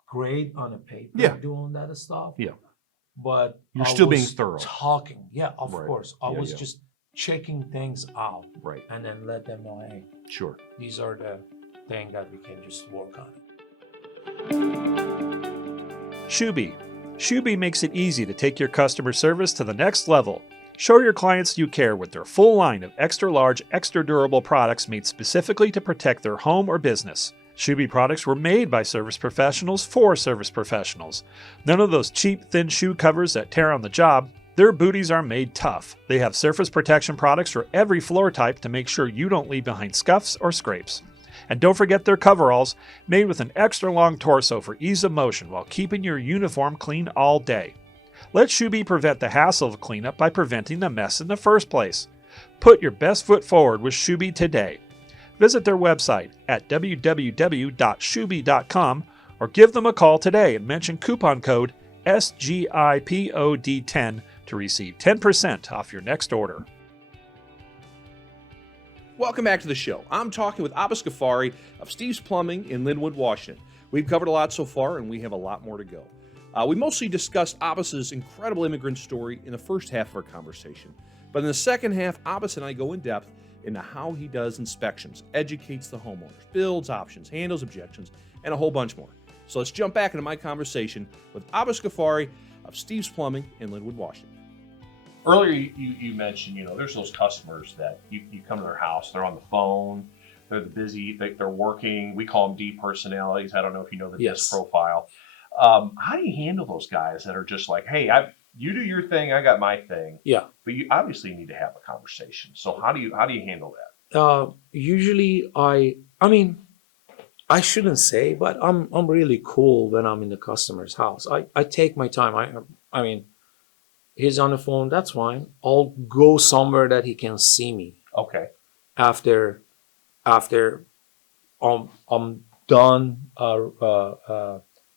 great on a paper Yeah. doing that stuff. Yeah. But You're I still being was thorough. talking. Yeah, of Right. course. I Yeah, was yeah. just checking things out Right. and then let them know, hey, Sure. these are the things that we can just work on. Shuby. Shuby makes it easy to take your customer service to the next level. Show your clients you care with their full line of extra large, extra durable products made specifically to protect their home or business. Shuby products were made by service professionals for service professionals. None of those cheap, thin shoe covers that tear on the job. Their booties are made tough. They have surface protection products for every floor type to make sure you don't leave behind scuffs or scrapes. And don't forget their coveralls, made with an extra long torso for ease of motion while keeping your uniform clean all day. Let Shuby prevent the hassle of cleanup by preventing the mess in the first place. Put your best foot forward with Shuby today. Visit their website at www.shuby.com or give them a call today and mention coupon code SGIPOD10 to receive 10% off your next order. Welcome back to the show. I'm talking with Abbas Ghaffari of Steve's Plumbing in Lynwood, Washington. We've covered a lot so far, and we have a lot more to go. We mostly discussed Abbas's incredible immigrant story in the first half of our conversation. But in the second half, Abbas and I go in depth into how he does inspections, educates the homeowners, builds options, handles objections, and a whole bunch more. So let's jump back into my conversation with Abbas Ghaffari of Steve's Plumbing in Lynwood, Washington. Earlier, you mentioned, there's those customers that you come to their house, they're on the phone, they're busy, they're working. We call them D personalities. I don't know if you know the DISC profile. How do you handle those guys that are just like, hey, you do your thing, I got my thing. Yeah. But you obviously need to have a conversation. So how do you handle that? Usually I shouldn't say, but I'm really cool when I'm in the customer's house. I take my time. I mean, he's on the phone, that's fine. I'll go somewhere that he can see me. Okay. After I'm done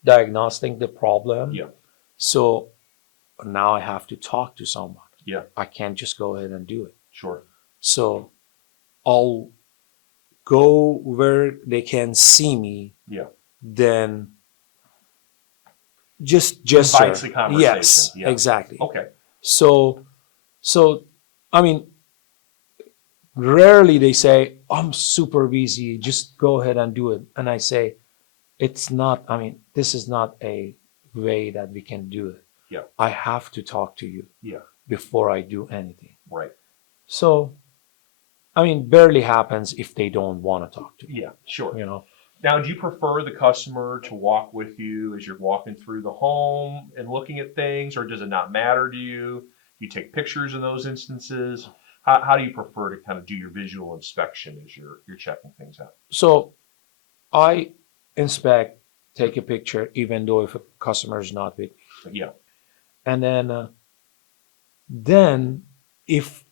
diagnosing the problem. Yeah. So now I have to talk to someone. Yeah. I can't just go ahead and do it. Sure. So I'll go where they can see me. Yeah. Then just gesture. Invites the conversation. Yes, yeah. exactly. Okay. So I mean, rarely they say, I'm super busy, just go ahead and do it. And I say, this is not a way that we can do it. Yeah. I have to talk to you before I do anything. Right. So, barely happens if they don't want to talk to you. Yeah, sure. Now, do you prefer the customer to walk with you as you're walking through the home and looking at things, or does it not matter to you? Do you take pictures in those instances? How do you prefer to kind of do your visual inspection as you're checking things out? So I inspect, take a picture, even though if a customer is not with me. Yeah. And then if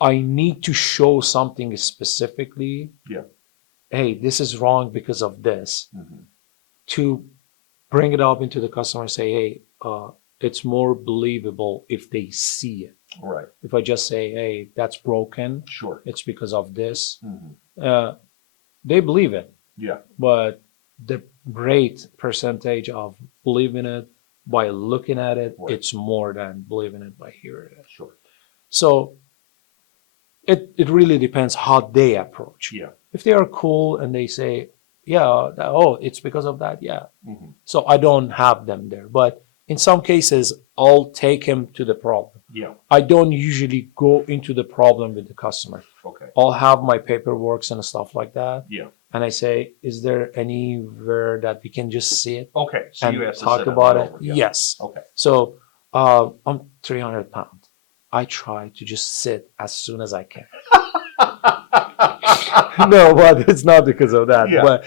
I need to show something specifically, hey, this is wrong because of this, to bring it up into the customer and say, hey, it's more believable if they see it. Right. If I just say, hey, that's broken, Sure. it's because of this, they believe it. Yeah. But the great percentage of believing it by looking at it, it's more than believing it by hearing it. Sure. So it really depends how they approach. Yeah. If they are cool and they say, it's because of that, So I don't have them there. But in some cases, I'll take him to the problem. Yeah. I don't usually go into the problem with the customer. Okay. I'll have my paperwork and stuff like that. Yeah. And I say, is there anywhere that we can just see it? Okay. So and you have to talk sit about it? over. Yeah. Yes. Okay. So I'm 300 pounds. I try to just sit as soon as I can. No, but it's not because of that. Yeah. But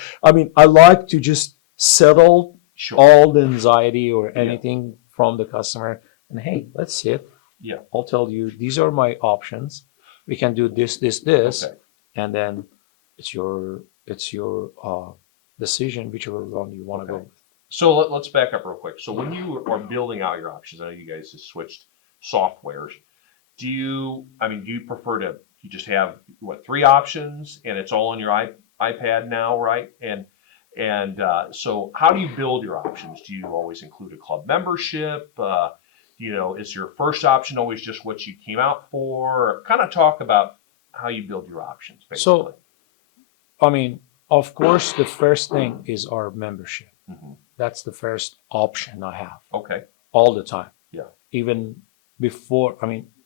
I like to just settle all the anxiety or anything from the customer. And hey, let's sit. Yeah. I'll tell you, these are my options. We can do this, Okay. and then it's your decision whichever one you want to go with. So let's back up real quick. So when you are building out your options, I know you guys have switched softwares. Do you prefer to just have 3 options and it's all on your iPad now, right? And so how do you build your options? Do you always include a club membership? Is your first option always just what you came out for? Kind of talk about how you build your options, basically. So, of course, the first thing is our membership. Mm-hmm. That's the first option I have. Okay. All the time. Yeah. Even before,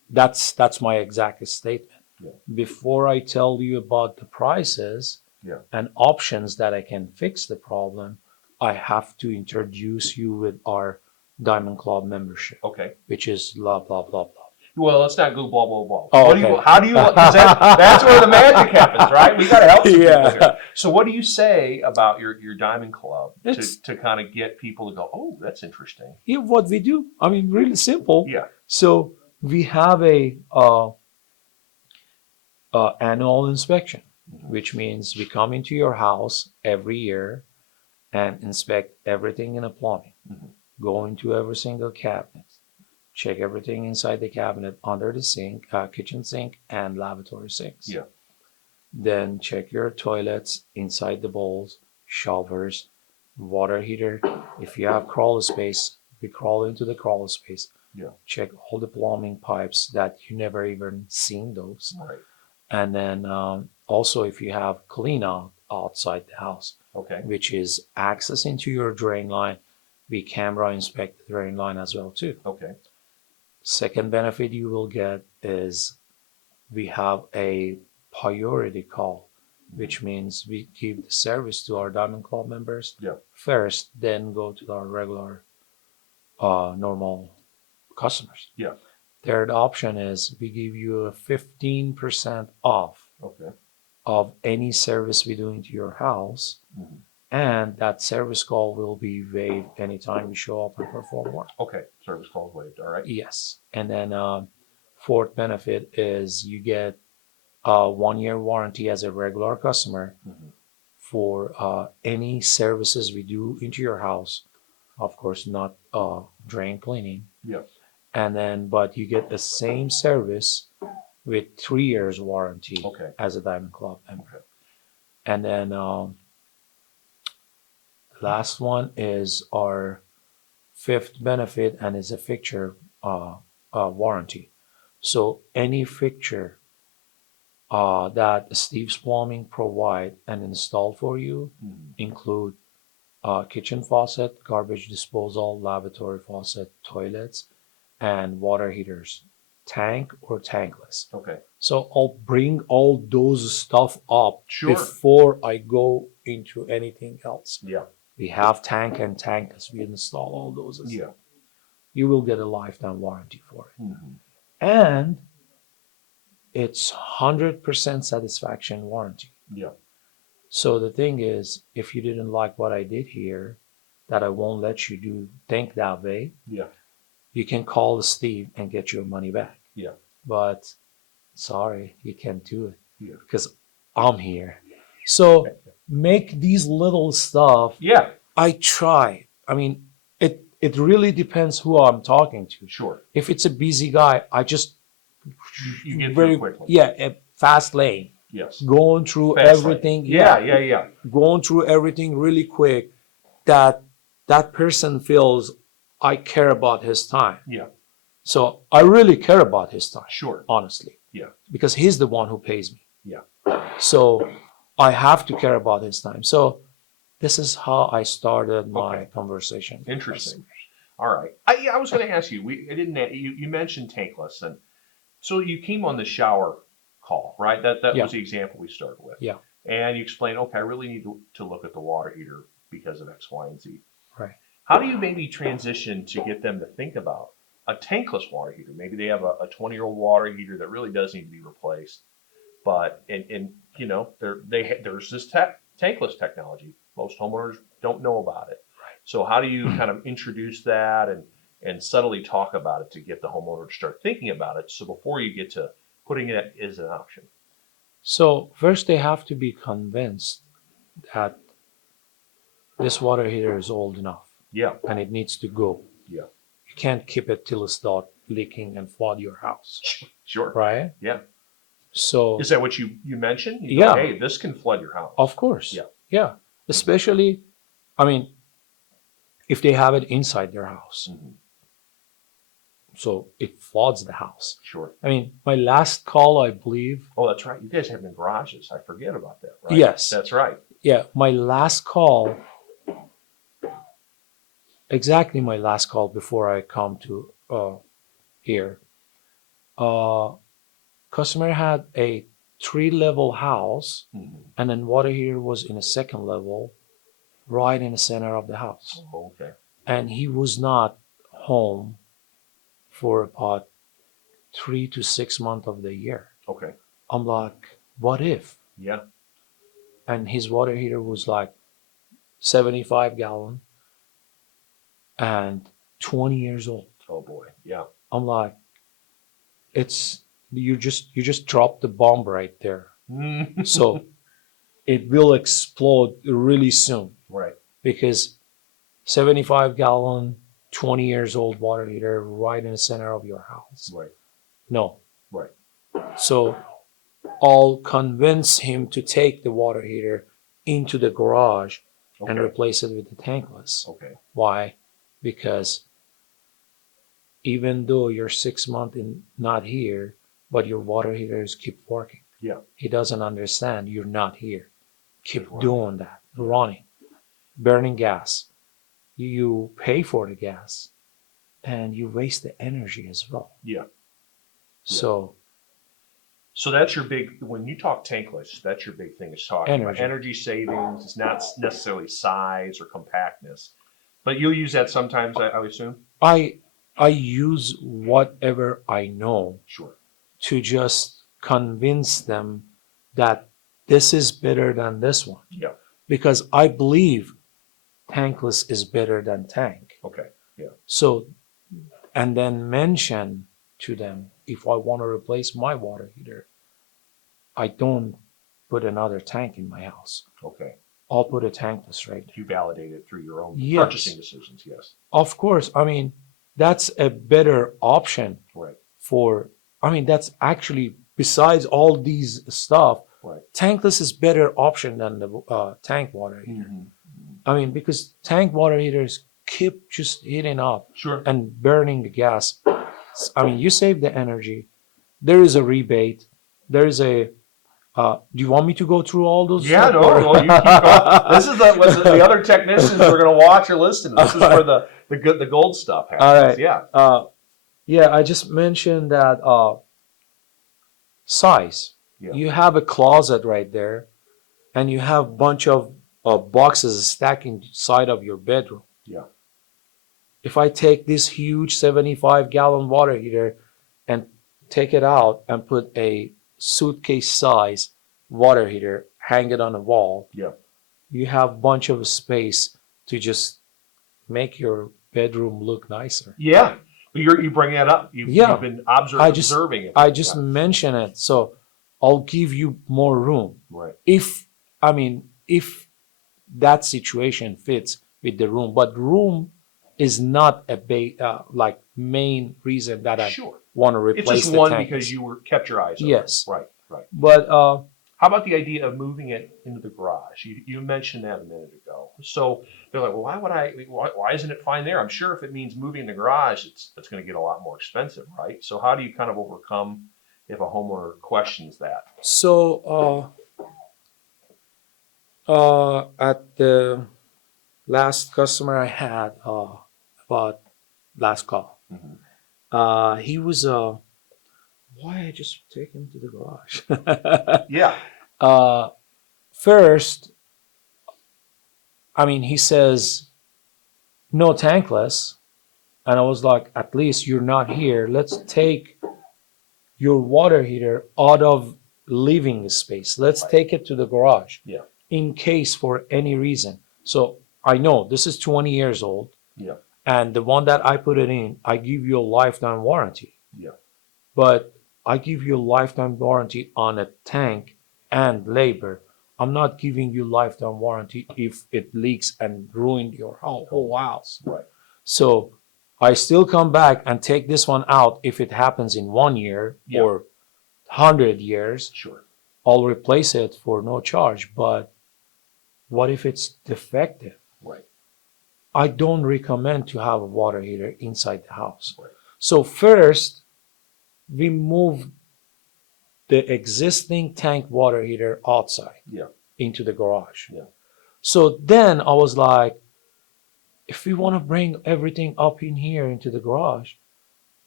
that's my exact statement. Yeah. Before I tell you about the prices, Yeah. and options that I can fix the problem, I have to introduce you with our Diamond Club membership, Okay. which is blah, blah, blah, blah. Well, let's not go blah blah blah. Oh, What do okay. you? How do you? Because that's where the magic happens, right? We got to help some people Yeah. here. So, what do you say about your Diamond Club It's- to kind of get people to go? Oh, that's interesting. Yeah, what we do, I mean, really simple. Yeah. So we have a annual inspection, which means we come into your house every year and inspect everything in the plumbing. Mhm. Go into every single cabinet, check everything inside the cabinet, under the sink, kitchen sink, and lavatory sinks. Yeah. Then check your toilets, inside the bowls, showers, water heater. If you have crawl space, we crawl into the crawl space. Yeah. Check all the plumbing pipes that you never even seen those. Right. And then also if you have clean out outside the house, Okay. which is access into your drain line, we camera inspect the drain line as well too. Okay. Second benefit you will get is we have a priority call, which means we give the service to our Diamond Club members Yeah. first, then go to our regular normal customers. Yeah. Third option is we give you a 15% off Okay. of any service we do into your house, Mhm. and that service call will be waived anytime you show up and perform work. Okay. Service calls waived. All right. Yes. And then fourth benefit is you get a 1-year warranty as a regular customer Mhm. for any services we do into your house. Of course, not drain cleaning. Yeah. And then, but you get the same service with 3 years warranty Okay. as a Diamond Club member. Okay. And then last one is our fifth benefit, and is a fixture warranty. So any fixture that Steve's Plumbing provide and install for you Mhm. include kitchen faucet, garbage disposal, lavatory faucet, toilets, and water heaters, tank or tankless. Okay. So I'll bring all those stuff up Sure. before I go into anything else. Yeah. We have tank and tankless. We install all those. as Yeah. well. You will get a lifetime warranty for it. Mhm. And it's 100% satisfaction warranty. Yeah. So the thing is, if you didn't like what I did here, that I won't let you do think that way, Yeah. you can call Steve and get your money back. Yeah. But sorry, you can't do it Yeah. because I'm here. So make these little stuff. Yeah. I try. I mean, it really depends who I'm talking to. Sure. If it's a busy guy, I just You get through quickly. yeah, a fast lane, Yes. going through Fast lane. everything. Yeah. Yeah. Yeah. Going through everything really quick. That person feels I care about his time. Yeah. So I really care about his time, Sure. honestly. Yeah. Because he's the one who pays me. Yeah. So I have to care about his time. So this is how I started my Okay. conversation. with Interesting. customers. All right. I was going to ask you. I didn't. You mentioned tankless, and so you came on the shower call, right? That Yeah. was the example we started with. Yeah. And you explained, okay, I really need to look at the water heater because of X, Y, and Z. Right. How do you maybe transition to get them to think about a tankless water heater? Maybe they have a 20-year-old water heater that really does need to be replaced, but and you know there's this tankless technology. Most homeowners don't know about it. Right. So how do you kind of introduce that and subtly talk about it to get the homeowner to start thinking about it? So before you get to putting it as an option. So first they have to be convinced that this water heater is old enough Yeah. and it needs to go. Yeah. You can't keep it till it starts leaking and flood your house, Sure. right? Yeah. So Is that what you mentioned? You go, Yeah. hey, this can flood your house. of course, Yeah. yeah. Especially, I mean, if they have it inside their house, Mhm. so it floods the house. Sure. I mean, my last call, I believe, Oh, that's right. You guys have them in garages. I forget about that, right? Yes. That's right. yeah, my last call, exactly my last call before I come to here, customer had a 3-level house, Mhm. and then water heater was in a second level, right in the center of the house. Oh, okay. And he was not home for about 3 to 6 months of the year. Okay. I'm like, what if? Yeah. And his water heater was like 75 gallon and 20 years old. Oh boy. Yeah. I'm like, it's you just dropped the bomb right there. So it will explode really soon, Right. because 75 gallon, 20 years old water heater right in the center of your house. Right. No. Right. So I'll convince him to take the water heater into the garage and Okay. replace it with the tankless. Okay. Why? Because even though you're 6 months in not here, but your water heaters keep working. Yeah. He doesn't understand you're not here. Keep Keep running. doing that, running, burning gas. You pay for the gas, and you waste the energy as well. Yeah. So So that's your big, when you talk tankless, that's your big thing, is talking about Energy. energy savings. It's not necessarily size or compactness, but you'll use that sometimes, I would assume. I use whatever I know Sure. to just convince them that this is better than this one, Yeah. because I believe tankless is better than tank. Okay. Yeah. So, and then mention to them, if I want to replace my water heater, I don't put another tank in my house. Okay. I'll put a tankless right there. You validate it through your own Yes. purchasing decisions. Yes. Of course, I mean, that's a better option Right. for, I mean, that's actually, besides all these stuff, Right. tankless is better option than the tank water heater. Mhm. I mean, because tank water heaters keep just heating up Sure. and burning the gas. I mean, you save the energy. There is a rebate. There is a. Do you want me to go through all those? Yeah, stuff, no, or- no, you keep going. This is the other technicians are going to watch or listen. This is where the gold stuff happens. All right. Yeah. Yeah, I just mentioned that size. Yeah. You have a closet right there, and you have a bunch of boxes stacked inside of your bedroom. Yeah. If I take this huge 75-gallon water heater and take it out and put a suitcase size water heater, hang it on a wall, Yeah. you have a bunch of space to just make your bedroom look nicer. Yeah. But you bring that up. You've been observing it. I just mention it, so I'll give you more room. Right. If that situation fits with the room, but room is not a like main reason that I Sure. want to It's replace just the one tank. because you kept your eyes open. Yes. Right. Right. But How about the idea of moving it into the garage? You mentioned that a minute ago. So they're like, well, why isn't it fine there? I'm sure if it means moving in the garage, it's going to get a lot more expensive, right? So how do you kind of overcome if a homeowner questions that? so at the last customer I had about last call, Mhm. he was why I just take him to the garage. Yeah. First, I mean, he says no tankless, and I was like, at least you're not here. Let's take your water heater out of living space. Let's Right. take it to the garage. Yeah. In case for any reason. So I know this is 20 years old, Yeah. and the one that I put it in, I give you a lifetime warranty. Yeah. But I give you a lifetime warranty on a tank and labor. I'm not giving you lifetime warranty if it leaks and ruined your whole house. Right. So I still come back and take this one out if it happens in 1 year Yeah. or 100 years. Sure. I'll replace it for no charge. But what if it's defective? Right. I don't recommend to have a water heater inside the house. Right. So first, we move the existing tank water heater outside Yeah. into the garage. Yeah. So then I was like, if we want to bring everything up in here into the garage,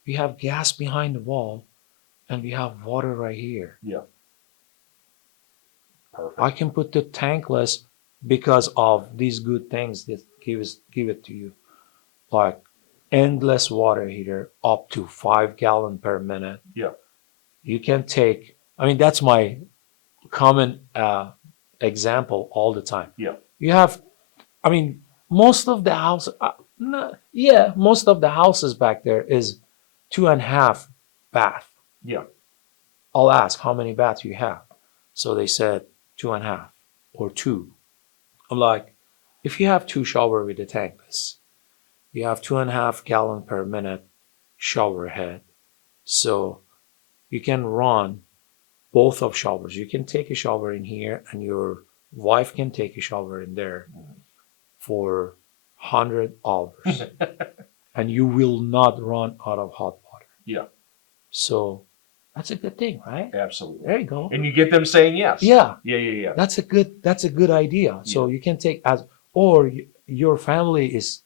we have gas behind the wall and we have water right here. Yeah. Perfect. I can put the tankless because of these good things that give it to you, like endless water heater up to 5 gallon per minute. Yeah. You can take. I mean, that's my common example all the time. Yeah. You have. I mean, most of the house. Most of the houses back there is 2.5 bath. Yeah. I'll ask how many baths you have. So they said 2.5 or 2. I'm like, if you have 2 shower with the tankless, you have 2.5 gallon per minute shower head. So you can run both of showers. You can take a shower in here and your wife can take a shower in there for 100 hours. And you will not run out of hot water. Yeah. So that's a good thing, right? Absolutely. There you go. And you get them saying yes. Yeah. Yeah. That's a good idea. So you can take your family is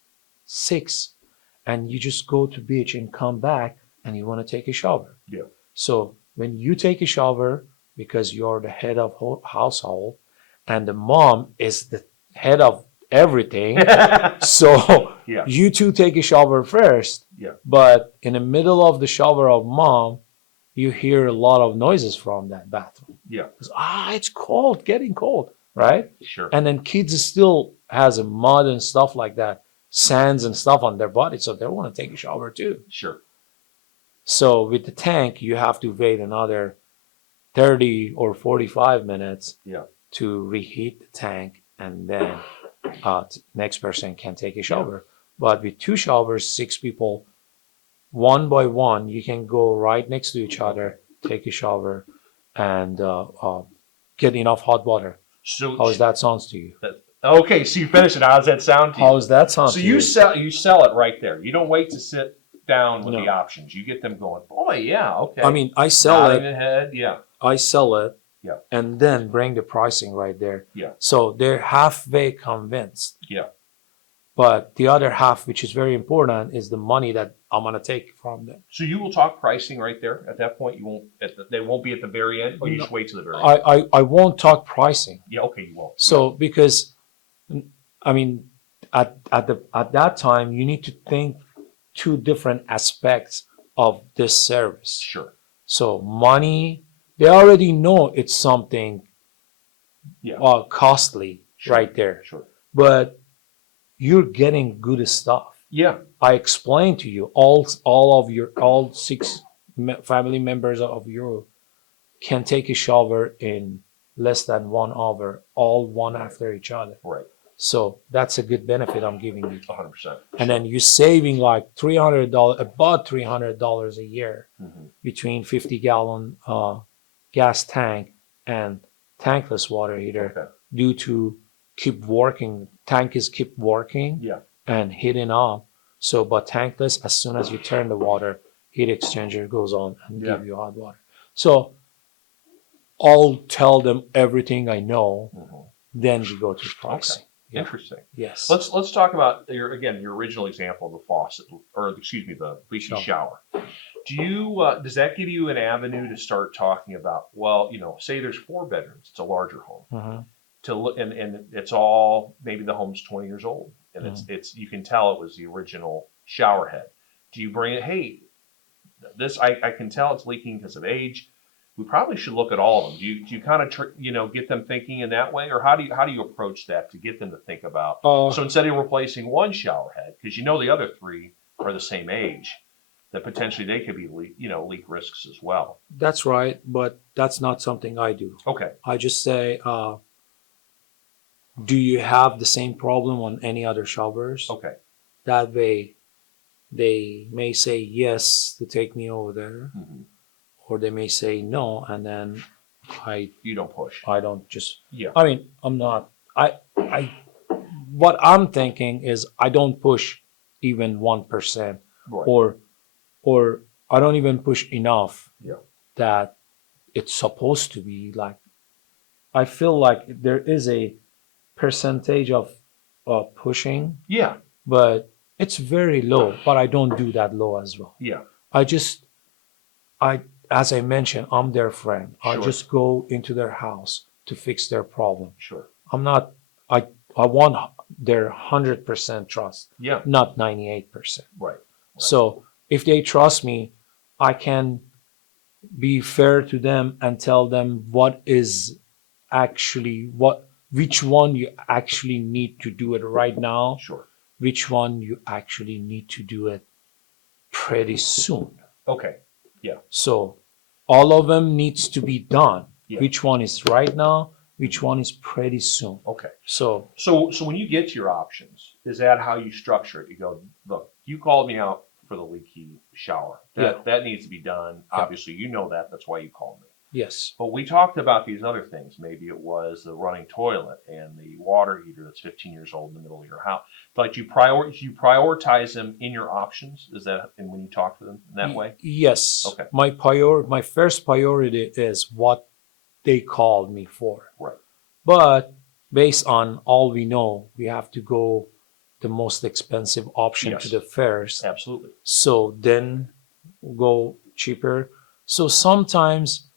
6 and you just go to beach and come back and you want to take a shower. Yeah. So when you take a shower, because you're the head of household and the mom is the head of everything, so Yeah. you two take a shower first. Yeah. But in the middle of the shower of mom, you hear a lot of noises from that bathroom. Yeah. It's cold, getting cold, right? Sure. And then kids still has a mud and stuff like that, sands and stuff on their body, so they want to take a shower too. Sure. So with the tank, you have to wait another 30 or 45 minutes to reheat the tank, and then next person can take a shower. But with 2 showers, 6 people, one by one, you can go right next to each other, take a shower, and get enough hot water. So How does that sound to you? Okay, so you finish it. How does that sound to you? How does that sound So to you you? sell it right there. You don't wait to sit down with No. the options. You get them going. Boy, yeah, okay. I mean, I sell Nodding it. the head, yeah. I sell it, Yeah. and then bring the pricing right there. Yeah. So they're halfway convinced. Yeah. But the other half, which is very important, is the money that I'm gonna take from them. So you will talk pricing right there at that point. You won't. They won't be at the very end. Or you just wait till the very end. I won't talk pricing. Yeah. Okay. You won't. So because, I mean, at that time, you need to think 2 different aspects of this service. Sure. So money, they already know it's something costly right there. Sure. But you're getting good stuff. Yeah. I explained to you all 6 family members of you can take a shower in less than 1 hour, all one after each other. Right. So that's a good benefit I'm giving you. 100%. And then you're saving like $300, about $300 a year between 50-gallon gas tank and tankless water heater due to keep working. Tank is keep working and heating up. So, but tankless, as soon as you turn the water, heat exchanger goes on and give you hot water. So I'll tell them everything I know. Then we go to pricing. Okay. Interesting. Yes. Let's talk about your original example of the faucet, or excuse me, the leaky shower. Do you does that give you an avenue to start talking about? Well, say there's 4 bedrooms. It's a larger home. To look, and it's all, maybe the home's 20 years old, and it's you can tell it was the original shower head. Do you bring it? Hey, this I can tell it's leaking because of age. We probably should look at all of them. Do you kind of get them thinking in that way, or how do you approach that to get them to think about? So instead of replacing 1 shower head, because the other 3 are the same age, that potentially they could be leak risks as well. That's right, but that's not something I do. Okay. I just say, do you have the same problem on any other showers? Okay. That way, they may say yes to take me over there, or they may say no, and then you don't push. I don't just. Yeah. I mean, I'm not. What I'm thinking is I don't push even 1%, Right. or I don't even push enough. Yeah. That it's supposed to be like. I feel like there is a percentage of pushing. Yeah. But it's very low. But I don't do that low as well. Yeah. As I mentioned, I'm their friend. I Sure. just go into their house, to fix their problem. Sure. I want their 100% trust, Yeah. not 98%. Right. So if they trust me, I can be fair to them and tell them which one you actually need to do it right now, Sure. which one you actually need to do it pretty soon. Okay. So all of them needs to be done. Yeah. Which one is right now, which one is pretty soon. Okay. So So when you get to your options, is that how you structure it? You go, look, you called me out for the leaky shower. That needs to be done. Yeah. Obviously, you know that. That's why you called me. yes, But we talked about these other things. Maybe it was the running toilet and the water heater that's 15 years old in the middle of your house. Like you prioritize them in your options. Is that, and when you talk to them in that way? yes. Okay. My first priority is what they called me for. Right. But based on all we know, we have to go the most expensive option Yes. to the first. Absolutely. So then go cheaper. So sometimes,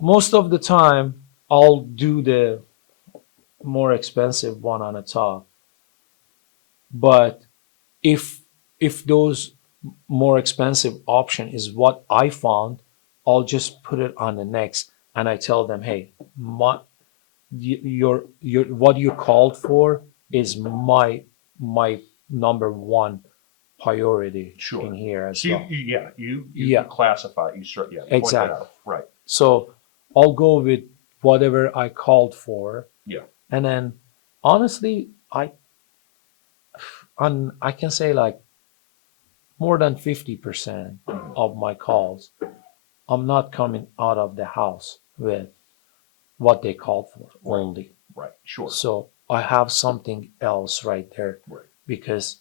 most of the time, I'll do the more expensive one on the top. But if those more expensive option is what I found, I'll just put it on the next, and I tell them, hey, your what you called for is my number one priority Sure. in here as So well. you classify, you point that Exactly. out. Right. So I'll go with whatever I called for. Yeah. And then honestly, I can say like more than 50% of my calls, I'm not coming out of the house with what they called for only. Right. Sure. So I have something else right there, Right. because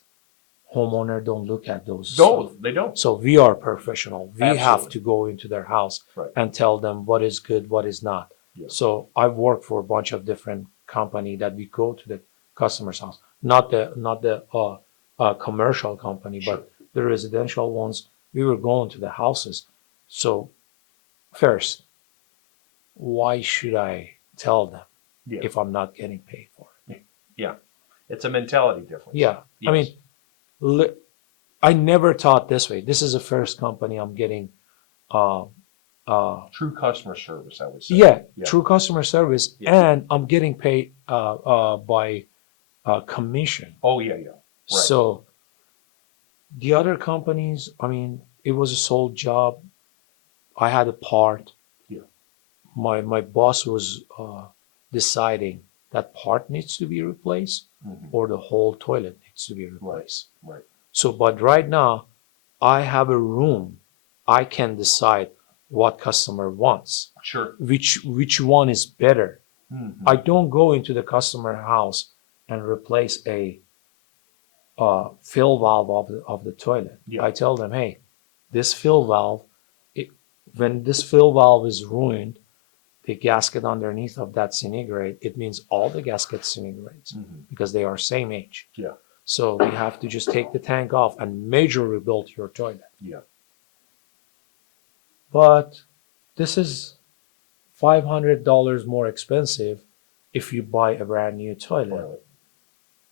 homeowner don't look at those. No, they don't. So we are professional. We have Absolutely. to go into their house Right. and tell them what is good, what is not. Yeah. So I've worked for a bunch of different company that we go to the customer's house, not the commercial company, Sure. but the residential ones. We were going to the houses. So first, why should I tell them Yeah. if I'm not getting paid for it? It's a mentality difference. Yeah. Yes. I mean, I never thought this way. This is the first company I'm getting True customer service, I would say. yeah, true customer service, Yeah. and I'm getting paid by commission. Oh, yeah. Right. So the other companies, I mean, it was a sold job. I had a part. Yeah. My boss was deciding that part needs to be replaced Mhm. or the whole toilet needs to be replaced. Right. So, but right now, I have a room. I can decide what customer wants, Sure. which one is better. Mhm. I don't go into the customer house and replace a fill valve of the toilet. Yeah. I tell them, hey, this fill valve, when this fill valve is ruined, the gasket underneath of that disintegrate, it means all the gaskets disintegrates Mhm. because they are same age. Yeah. So we have to just take the tank off and major rebuild your toilet. Yeah. But this is $500 more expensive if you buy a brand new toilet Right.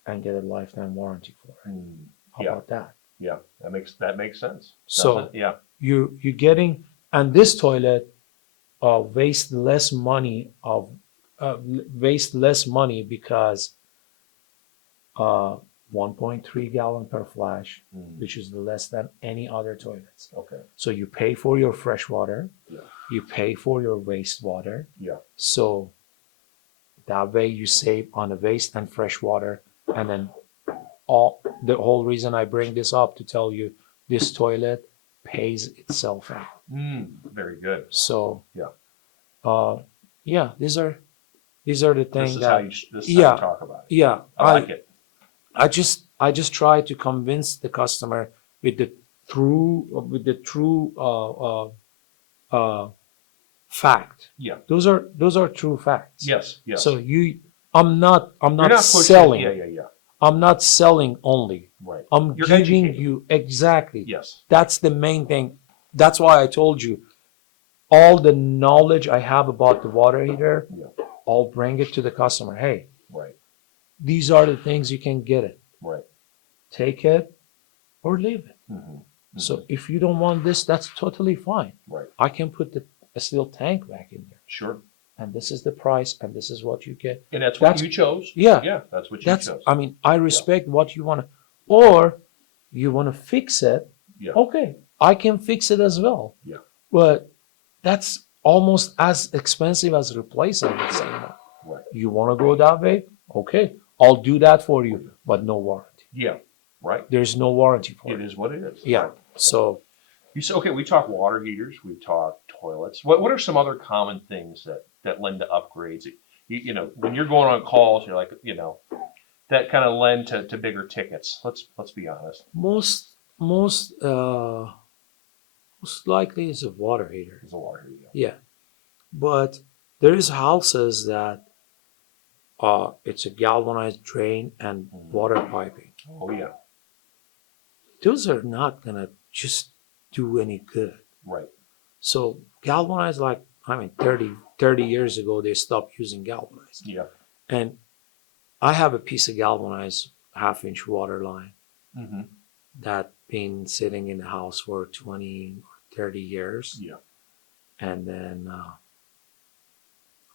and get a lifetime warranty for it. Mm. How Yeah. about that? Yeah. That makes sense. So doesn't it? Yeah. you're getting, and this toilet waste less money because 1.3 gallon per flash, Mm. which is less than any other toilets. Okay. So you pay for your fresh water, Yeah. you pay for your wastewater. Yeah. So that way you save on the waste and fresh water. And then the whole reason I bring this up to tell you this toilet pays itself out. Very good. So Yeah. yeah, these are the This things is that how you yeah. talk about it. yeah, I like it. I just try to convince the customer with the true fact. Yeah. Those are true facts. Yes. Yes. So I'm not You're not pushing. selling. Yeah. I'm not selling only. Right. I'm You're giving educating. you exactly. Yes. That's the main thing. That's why I told you all the knowledge I have about the water heater, Yeah. I'll bring it to the customer. Hey, Right. these are the things you can get it. Right. Take it or leave it. Mm-hmm. So if you don't want this, that's totally fine. Right. I can put a steel tank back in there. Sure. And this is the price, and this is what you get. And that's what That's- you chose. Yeah. Yeah. That's what you That's, chose. I mean, I respect what you want to, or you want to fix it. Yeah. Okay, I can fix it as well. Yeah. But that's almost as expensive as replacing it. Right. You want to go that way? Okay, I'll do that for you, but no warranty. Yeah. Right. There's no warranty for It it. is what it is. Yeah. Right. So You said, okay, we talk water heaters, we talk toilets. What are some other common things that lend to upgrades? You know, when you're going on calls, you're like, you know, that kind of lend to bigger tickets. Let's be honest. most likely it's a water heater. It's a water heater. Yeah, but there is houses that it's a galvanized drain and water piping. Oh yeah. Those are not gonna just do any good. Right. So galvanized, like, I mean, 30 years ago, they stopped using galvanized. Yeah. And I have a piece of galvanized 1/2-inch water line Mm-hmm. that been sitting in the house for 20 or 30 years. Yeah. And then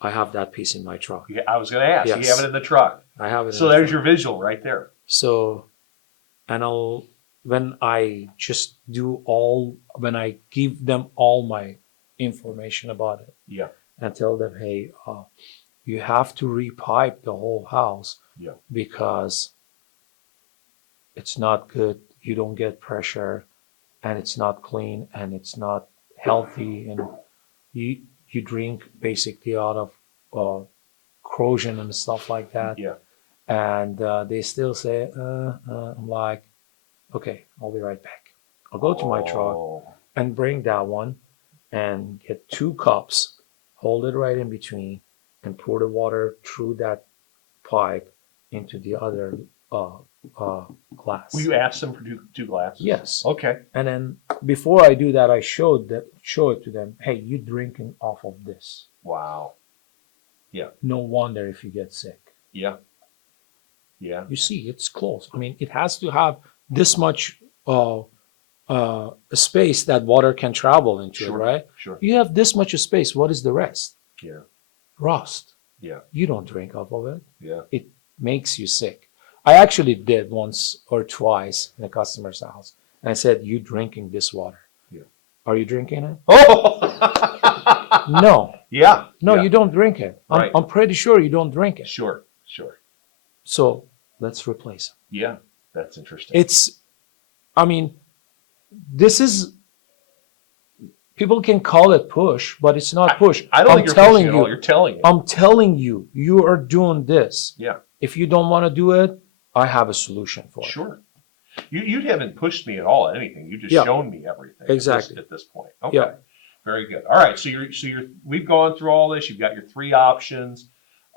I have that piece in my truck. Yeah. I was going to ask. Yes. You have it in the truck. I have it. So in the there's truck. your visual right there. So, and when I just when I give them all my information about it Yeah. and tell them, hey, you have to repipe the whole house Yeah. because it's not good. You don't get pressure, and it's not clean, and it's not healthy, and you drink basically out of corrosion and stuff like that. Yeah. And they still say, I'm like, okay, I'll be right back. I'll go to my truck Oh. and bring that one and get 2 cups, hold it right in between, and pour the water through that pipe into the other glass. Will you ask them for two glasses? Yes. Okay. And then before I do that, I show it to them. Hey, you drinking off of this. Wow. No wonder if you get sick. Yeah. Yeah. You see, it's close. I mean, it has to have this much space that water can travel into, Sure. right? Sure. You have this much space. What is the rest? Yeah. Rust. Yeah. You don't drink off of it. Yeah. It makes you sick. I actually did once or twice in a customer's house. And I said, you drinking this water. Yeah. Are you drinking it? Oh. No. Yeah. No, Yeah. you don't drink it. Right. I'm pretty sure you don't drink it. Sure. Sure. So let's replace it. Yeah. That's interesting. I mean, this is, people can call it push, but it's not push. I don't think you're pushing at all. You're telling it. I'm telling you, you are doing this. Yeah. If you don't want to do it, I have a solution for it. Sure. You haven't pushed me at all at anything. You just Yeah. shown me everything. Exactly. At this point. Okay. Yeah. Very good. All right. So we've gone through all this. You've got your 3 options.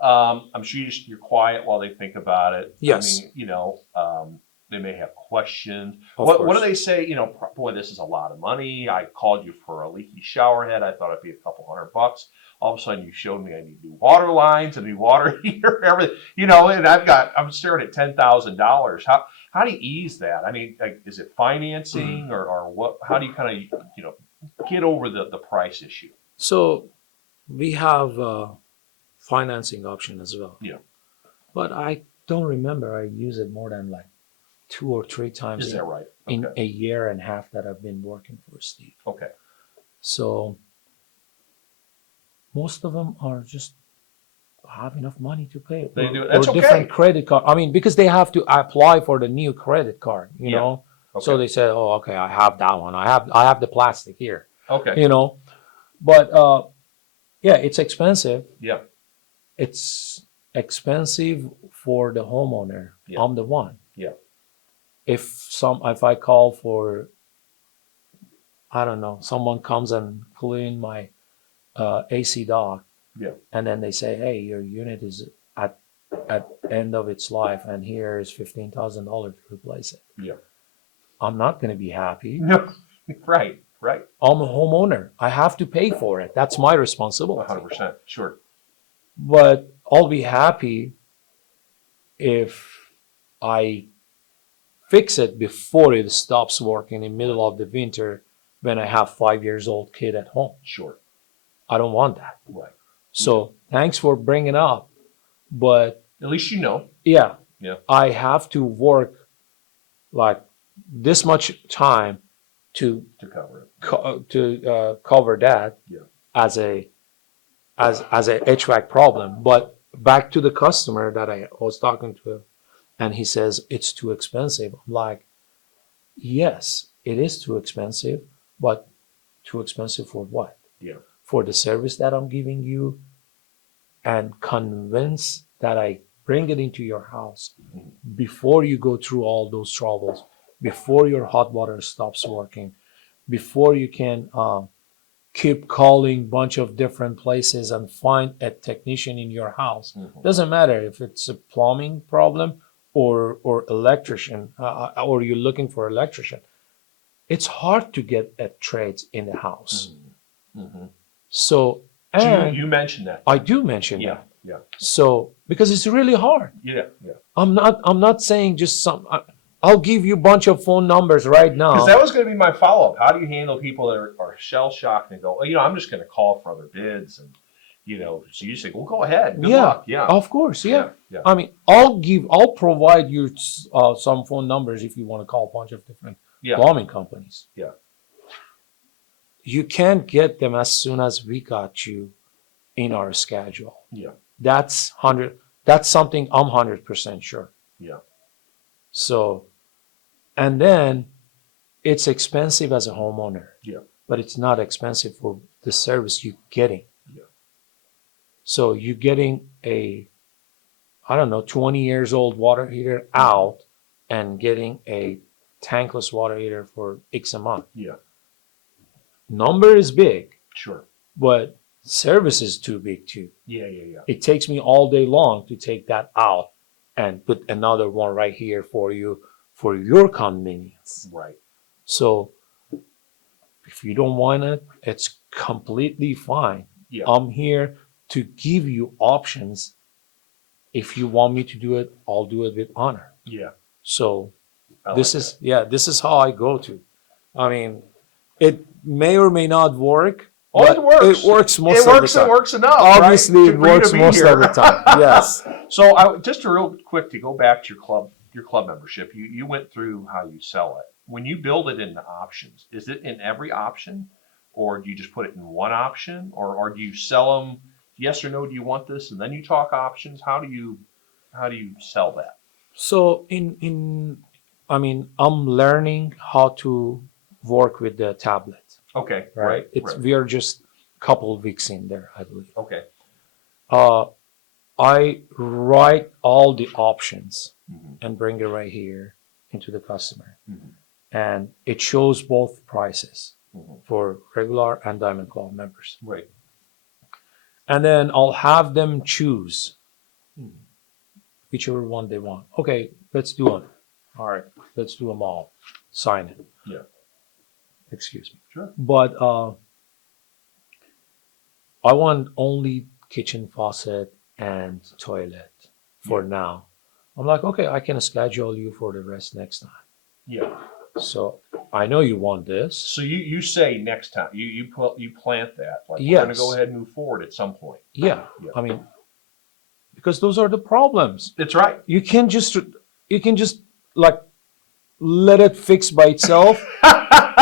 I'm sure you're quiet while they think about it. Yes. I mean, they may have questions. Of What course. do they say? Boy, this is a lot of money. I called you for a leaky shower head. I thought it'd be a couple $100. All of a sudden, you showed me I need new water lines, a new water heater, everything. And I'm staring at $10,000. How do you ease that? I mean, like, is it financing or what? How do you kind of get over the price issue? So we have a financing option as well. Yeah. But I don't remember I use it more than like 2 or 3 times Is that right? in Okay. a year and a half that I've been working for Steve. Okay. So most of them are just have enough money to pay. They or, do. That's or okay. different credit card. I mean, because they have to apply for the new credit card, you Yeah. know. Okay. So they said, "Oh, okay, I have that one. I have the plastic here." Okay. You know. But yeah, it's expensive. Yeah. It's expensive for the homeowner. Yeah. I'm the one. Yeah. If I call for, I don't know, someone comes and clean my AC dock, Yeah. and then they say, hey, your unit is at end of its life, and here is $15,000 to replace it. Yeah. I'm not going to be happy. No. Right. Right. I'm a homeowner. I have to pay for it. That's my responsibility. 100%. Sure. But I'll be happy if I fix it before it stops working in the middle of the winter when I have 5 years old kid at home. Sure. I don't want that. Right. So thanks for bringing it up. But At least you know. yeah, Yeah. I have to work like this much time to To cover it. cover that Yeah. as a HVAC problem. But back to the customer that I was talking to, and he says it's too expensive. I'm like, yes, it is too expensive, but too expensive for what? Yeah. For the service that I'm giving you, and convince that I bring it into your house before you go through all those troubles, before your hot water stops working, before you can keep calling bunch of different places and find a technician in your house. Doesn't matter if it's a plumbing problem or electrician, or you're looking for electrician. It's hard to get a trades in the house. So, and You mentioned that. I do mention Yeah. that. Yeah. So because it's really hard. Yeah. Yeah. I'm not saying just I'll give you a bunch of phone numbers right Because now. that was going to be my follow-up. How do you handle people that are shell-shocked and go, I'm just going to call for other bids, and so you say, well, go ahead, good luck. Yeah, Of course, yeah. yeah. I mean, I'll provide you some phone numbers if you want to call a bunch of different Yeah. plumbing companies. Yeah. You can't get them as soon as we got you in our schedule. Yeah. That's something I'm 100% sure. Yeah. So, and then it's expensive as a homeowner. Yeah. But it's not expensive for the service you're getting. Yeah. So you're getting a, 20 years old water heater out and getting a tankless water heater for X amount. Yeah. Number is big, Sure. but service is too big too. Yeah. Yeah. Yeah. It takes me all day long to take that out and put another one right here for you for your convenience. Right. So if you don't want it, it's completely fine. Yeah. I'm here to give you options. If you want me to do it, I'll do it with honor. Yeah. So I this like is this is how I go to. I mean, it may or may not work. Oh, but it works. It works most of the time. It works enough. Obviously, right? it works For you to be most here. of the time. Yes. So just a real quick to go back to your club membership. You went through how you sell it. When you build it into options, is it in every option, or do you just put it in one option, or do you sell them yes or no? Do you want this, and then you talk options? How do you sell that? So I'm learning how to work with the tablet. Okay. Right. Right. We are just a couple of weeks in there, I believe. Okay. I write all the options Mhm. and bring it right here into the customer. Mhm. And it shows both prices Mhm. for regular and Diamond Club members. Right. And then I'll have them choose Mhm. whichever one they want. Okay, let's do it. All right, let's do them all. Sign it. Yeah. Excuse me. Sure. But I want only kitchen faucet and toilet for now. I'm like, okay, I can schedule you for the rest next time. Yeah. So I know you want this. So you say next time you plant that, like we're Yes. going to go ahead and move forward at some point. Yeah. Yeah. I mean, because those are the problems. That's right. You can just like let it fix by itself.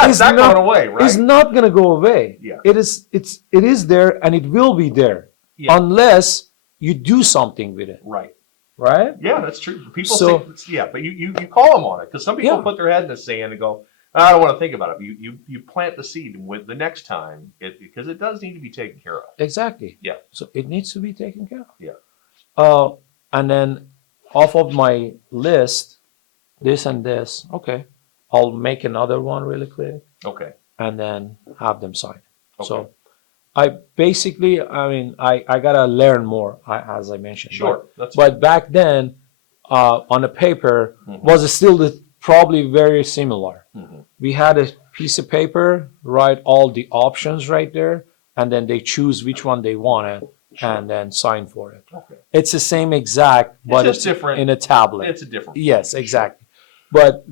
It's not going away, right? It's not gonna go away. Yeah. It is there and it will be there Yeah. unless you do something with it. Right. Right? Yeah, that's true. People So- say, yeah, but you call them on it because some people Yeah. put their head in the sand and go, I don't want to think about it. You plant the seed with the next time because it does need to be taken care of. Exactly. Yeah. So it needs to be taken care of. Yeah. And then off of my list, this and this, okay, I'll make another one really quick Okay. and then have them sign. Okay. So I basically, I gotta learn more, as I mentioned. Sure. But back then, on the paper, Mhm. was still probably very similar. Mhm. We had a piece of paper, write all the options right there, and then they choose which one they wanted, and then sign for it. Okay. It's the same exact, but just it's different. in a tablet. It's a different. Yes, exactly. But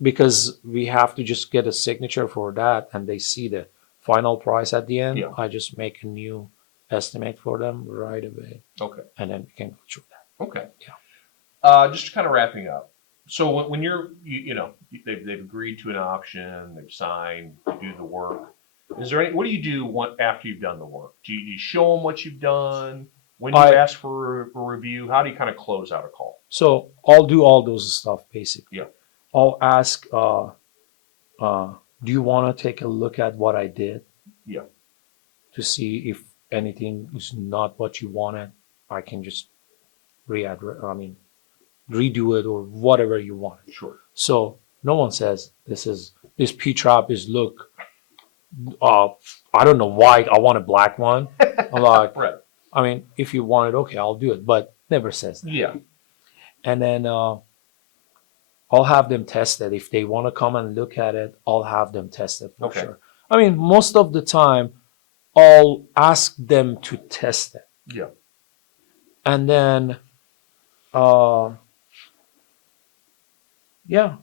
because we have to just get a signature for that, and they see the final price at the end, Yeah. I just make a new estimate for them right away, Okay. and then we can go through that. Okay. Yeah. Just kind of wrapping up. So when you're, they've agreed to an option, they've signed, you do the work. Is there any? What do you do after you've done the work? Do you show them what you've done? When you ask for a review, how do you kind of close out a call? So I'll do all those stuff basically. Yeah. I'll ask, do you want to take a look at what I did? Yeah. To see if anything is not what you wanted, I can just redo it or whatever you want. Sure. So no one says this P-trap is look, I don't know why I want a black one. I'm like, Right. I mean, if you want it, okay, I'll do it, but never says that. Yeah. And then I'll have them test it. If they want to come and look at it, I'll have them test it for sure. I mean, most of the time, I'll ask them to test it. Yeah. And then, yeah.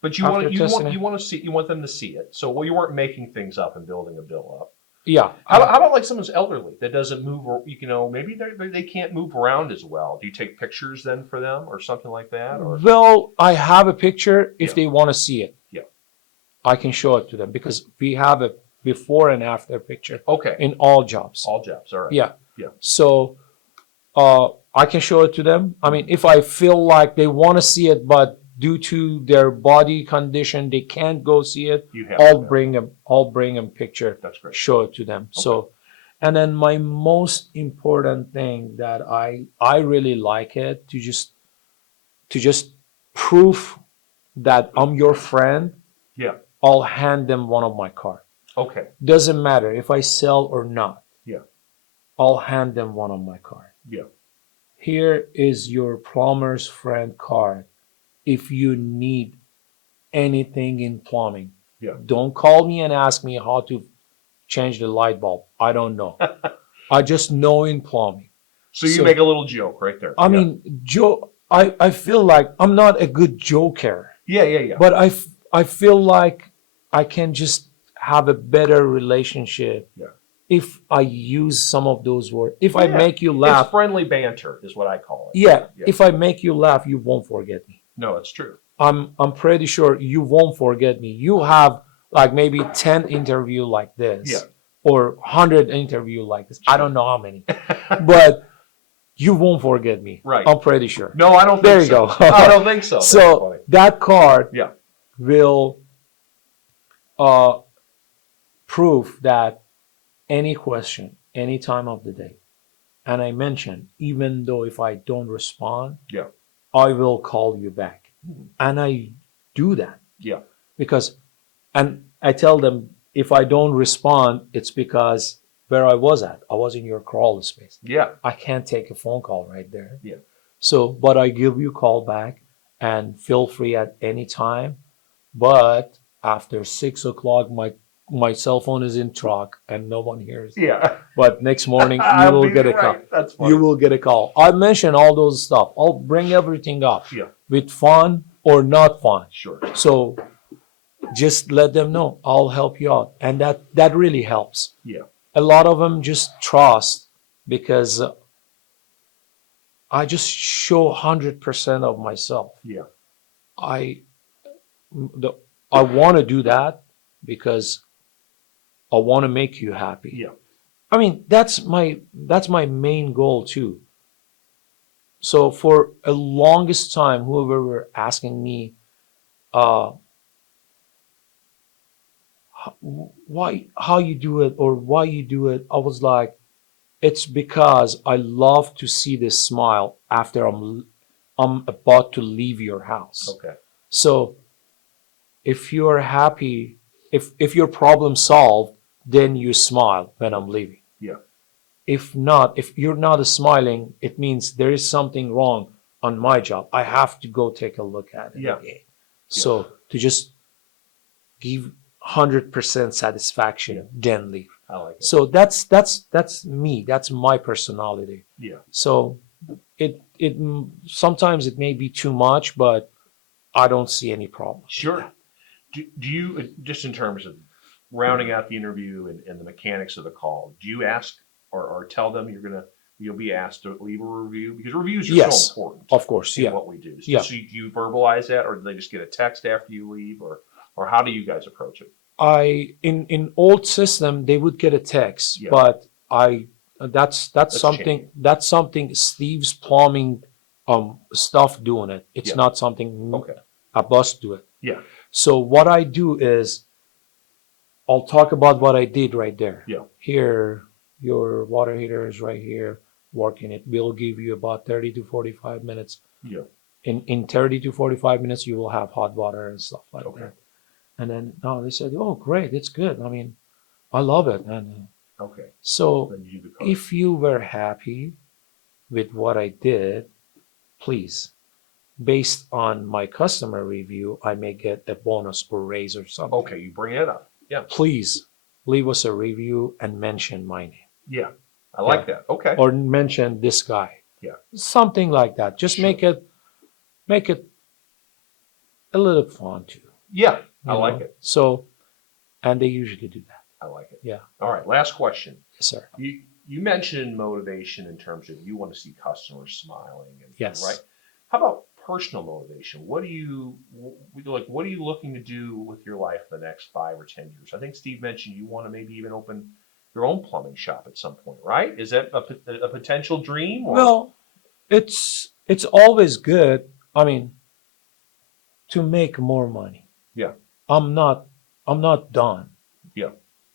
But you want them to see it. So you weren't making things up and building a bill up. Yeah. How about like someone's elderly that doesn't move, or maybe they can't move around as well. Do you take pictures then for them or something like that? Or Well, I have a picture if Yeah. they want to see it. Yeah. I can show it to them because we have a before and after picture Okay. in all jobs. All jobs. All right. Yeah. Yeah. So I can show it to them. I mean, if I feel like they want to see it, but due to their body condition, they can't go see it, You have I'll to. bring them picture, That's great. show it to them. So, and then my most important thing that I really like it to just prove that I'm your friend. Yeah. I'll hand them one of my cards. Okay. Doesn't matter if I sell or not. Yeah. I'll hand them one of my cards. Yeah. Here is your plumber's friend card. If you need anything in plumbing, Yeah. don't call me and ask me how to change the light bulb. I don't know. I just know in plumbing. So you make a little joke right there. I mean, I feel like I'm not a good joker, Yeah. but I feel like I can just have a better relationship if I use some of those words. If I make you laugh. It's friendly banter is what I call it. Yeah. If I make you laugh, you won't forget me. No, it's true. I'm pretty sure you won't forget me. You have like maybe 10 interview like this, or 100 interview like this. I don't know how many, but you won't forget me. Right. I'm pretty sure. No, I don't think so. There you go. I don't think so. So that card will prove that any question, any time of the day, and I mentioned, even though if I don't respond, I will call you back. And I do that. Yeah. Because, and I tell them, if I don't respond, it's because where I was at. I was in your crawl space. Yeah. I can't take a phone call right there. Yeah. So, but I give you a call back and feel free at any time. But after 6 o'clock, my cell phone is in truck and no one hears. Yeah. But next morning you will get a call. That's funny. You will get a call. I mention all those stuff. I'll bring everything up. Yeah. With fun or not fun. Sure. So just let them know. I'll help you out. And that really helps. Yeah. A lot of them just trust because I just show 100% of myself. Yeah. I want to do that because I want to make you happy. Yeah. I mean, that's my main goal too. So for a longest time, whoever were asking me, how you do it or why you do it, I was like, it's because I love to see this smile after I'm about to leave your house. Okay. So if you're happy, if your problem solved, then you smile when I'm leaving. Yeah. If not, if you're not smiling, it means there is something wrong on my job. I have to go take a look at it again. So to just give 100% satisfaction, then leave. I like it. So that's me. That's my personality. Yeah. So it sometimes it may be too much, but I don't see any problem. Sure. Do you, just in terms of rounding out the interview and the mechanics of the call, do you ask or tell them you'll be asked to leave a review? Because reviews are Yes, so important. of course, in yeah. what we do. So, Yeah. so do you verbalize that, or do they just get a text after you leave, or how do you guys approach it? In old system they would get a text, Yeah. but that's something changing. that's something Steve's plumbing stuff doing it. It's Yeah. not something Okay. Abbas do it. Yeah. So what I do is I'll talk about what I did right there. Yeah. Here, your water heater is right here working. It will give you about 30 to 45 minutes. Yeah. In 30 to 45 minutes, you will have hot water and stuff like Okay. that. And then they said, oh, great, it's good. I mean, I love it. And Okay. so Then you do the code. if you were happy with what I did, please, based on my customer review, I may get a bonus or raise or something. Okay, you bring it up. Yeah. Please leave us a review and mention my name Yeah. I like that. Okay. or mention this guy. Yeah. Something like that. Just Sure. make it a little fun too. Yeah. I you like know? it. So, and they usually do that. I like it. Yeah. All right. Last question. Yes, sir. You mentioned motivation in terms of you want to see customers smiling. Yes. Right. How about personal motivation? What are you looking to do with your life the next 5 or 10 years? I think Steve mentioned you want to maybe even open your own plumbing shop at some point, right? Is that a potential dream? Or? Well, it's always good. I mean, to make more money. Yeah. I'm not done. Yeah.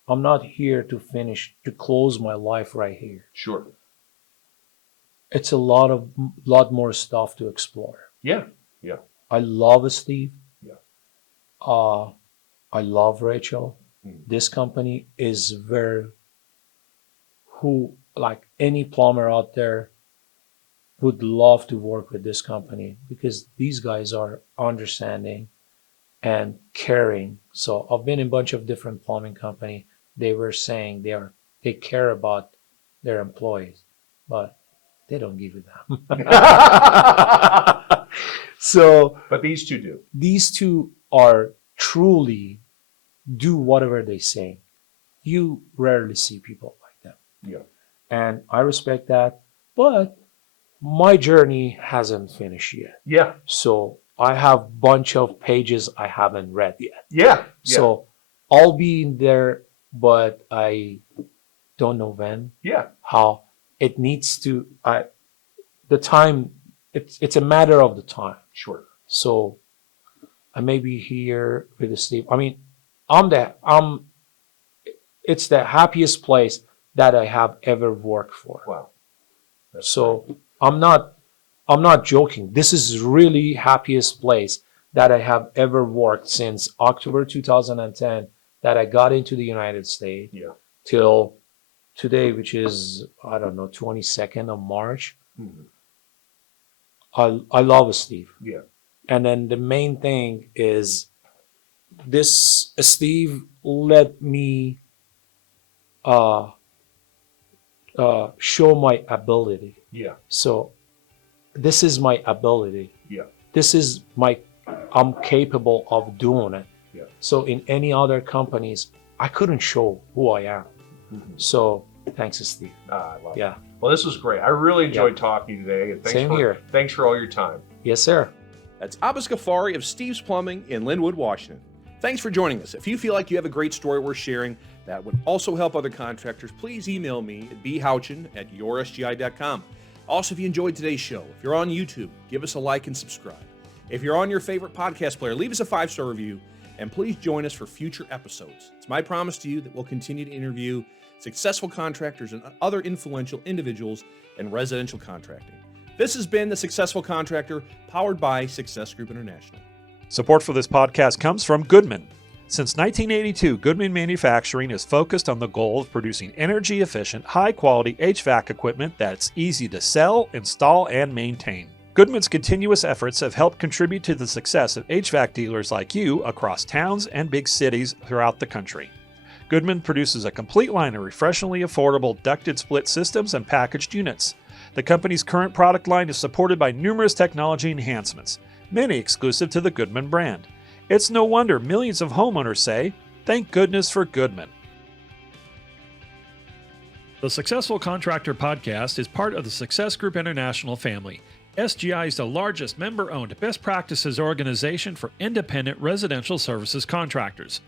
I'm not here to close my life right here. Sure. It's a lot more stuff to explore. Yeah. Yeah. I love Steve. Yeah. I love Rachel. Mm. This company is like any plumber out there would love to work with this company because these guys are understanding and caring. So I've been in a bunch of different plumbing company. They were saying they care about their employees, but they don't give a damn. So, but these two do. These two are truly do whatever they say. You rarely see people like that. Yeah. And I respect that, but my journey hasn't finished yet. Yeah. So I have a bunch of pages I haven't read yet. Yeah. So I'll be in there, but I don't know when. Yeah. How it needs to. The time. It's a matter of the time. Sure. So I may be here with Steve. I mean, it's the happiest place that I have ever worked for. Wow. That's So great. I'm not joking. This is really happiest place that I have ever worked since October 2010 that I got into the United States Yeah. till today, which is, I don't know, 22nd of March. Mhm. I love Steve. Yeah. And then the main thing is this Steve let me show my ability. Yeah. So this is my ability. Yeah. This is I'm capable of doing it. Yeah. So in any other companies, I couldn't show who I am. Mhm. So thanks, Steve. I love it. Yeah. Well, this was great. I really enjoyed talking to you today. And Same here. Thanks for all your time. Yes, sir. That's Abbas Ghaffari of Steve's Plumbing in Lynwood, Washington. Thanks for joining us. If you feel like you have a great story worth sharing that would also help other contractors, please email me at bhouchin@yoursgi.com. Also, if you enjoyed today's show, if you're on YouTube, give us a like and subscribe. If you're on your favorite podcast player, leave us a 5-star review, and please join us for future episodes. It's my promise to you that we'll continue to interview successful contractors and other influential individuals in residential contracting. This has been The Successful Contractor, powered by Success Group International. Support for this podcast comes from Goodman. Since 1982, Goodman Manufacturing is focused on the goal of producing energy-efficient, high-quality HVAC equipment that's easy to sell, install, and maintain. Goodman's continuous efforts have helped contribute to the success of HVAC dealers like you across towns and big cities throughout the country. Goodman produces a complete line of refreshingly affordable ducted split systems and packaged units. The company's current product line is supported by numerous technology enhancements, many exclusive to the Goodman brand. It's no wonder millions of homeowners say, "Thank goodness for Goodman." The Successful Contractor Podcast is part of the Success Group International family. SGI is the largest member-owned best practices organization for independent residential services contractors.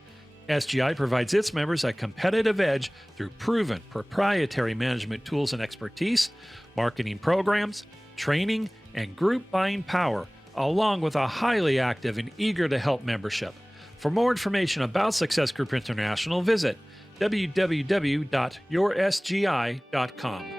SGI provides its members a competitive edge through proven proprietary management tools and expertise, marketing programs, training, and group buying power, along with a highly active and eager to help membership. For more information about Success Group International, visit www.yoursgi.com.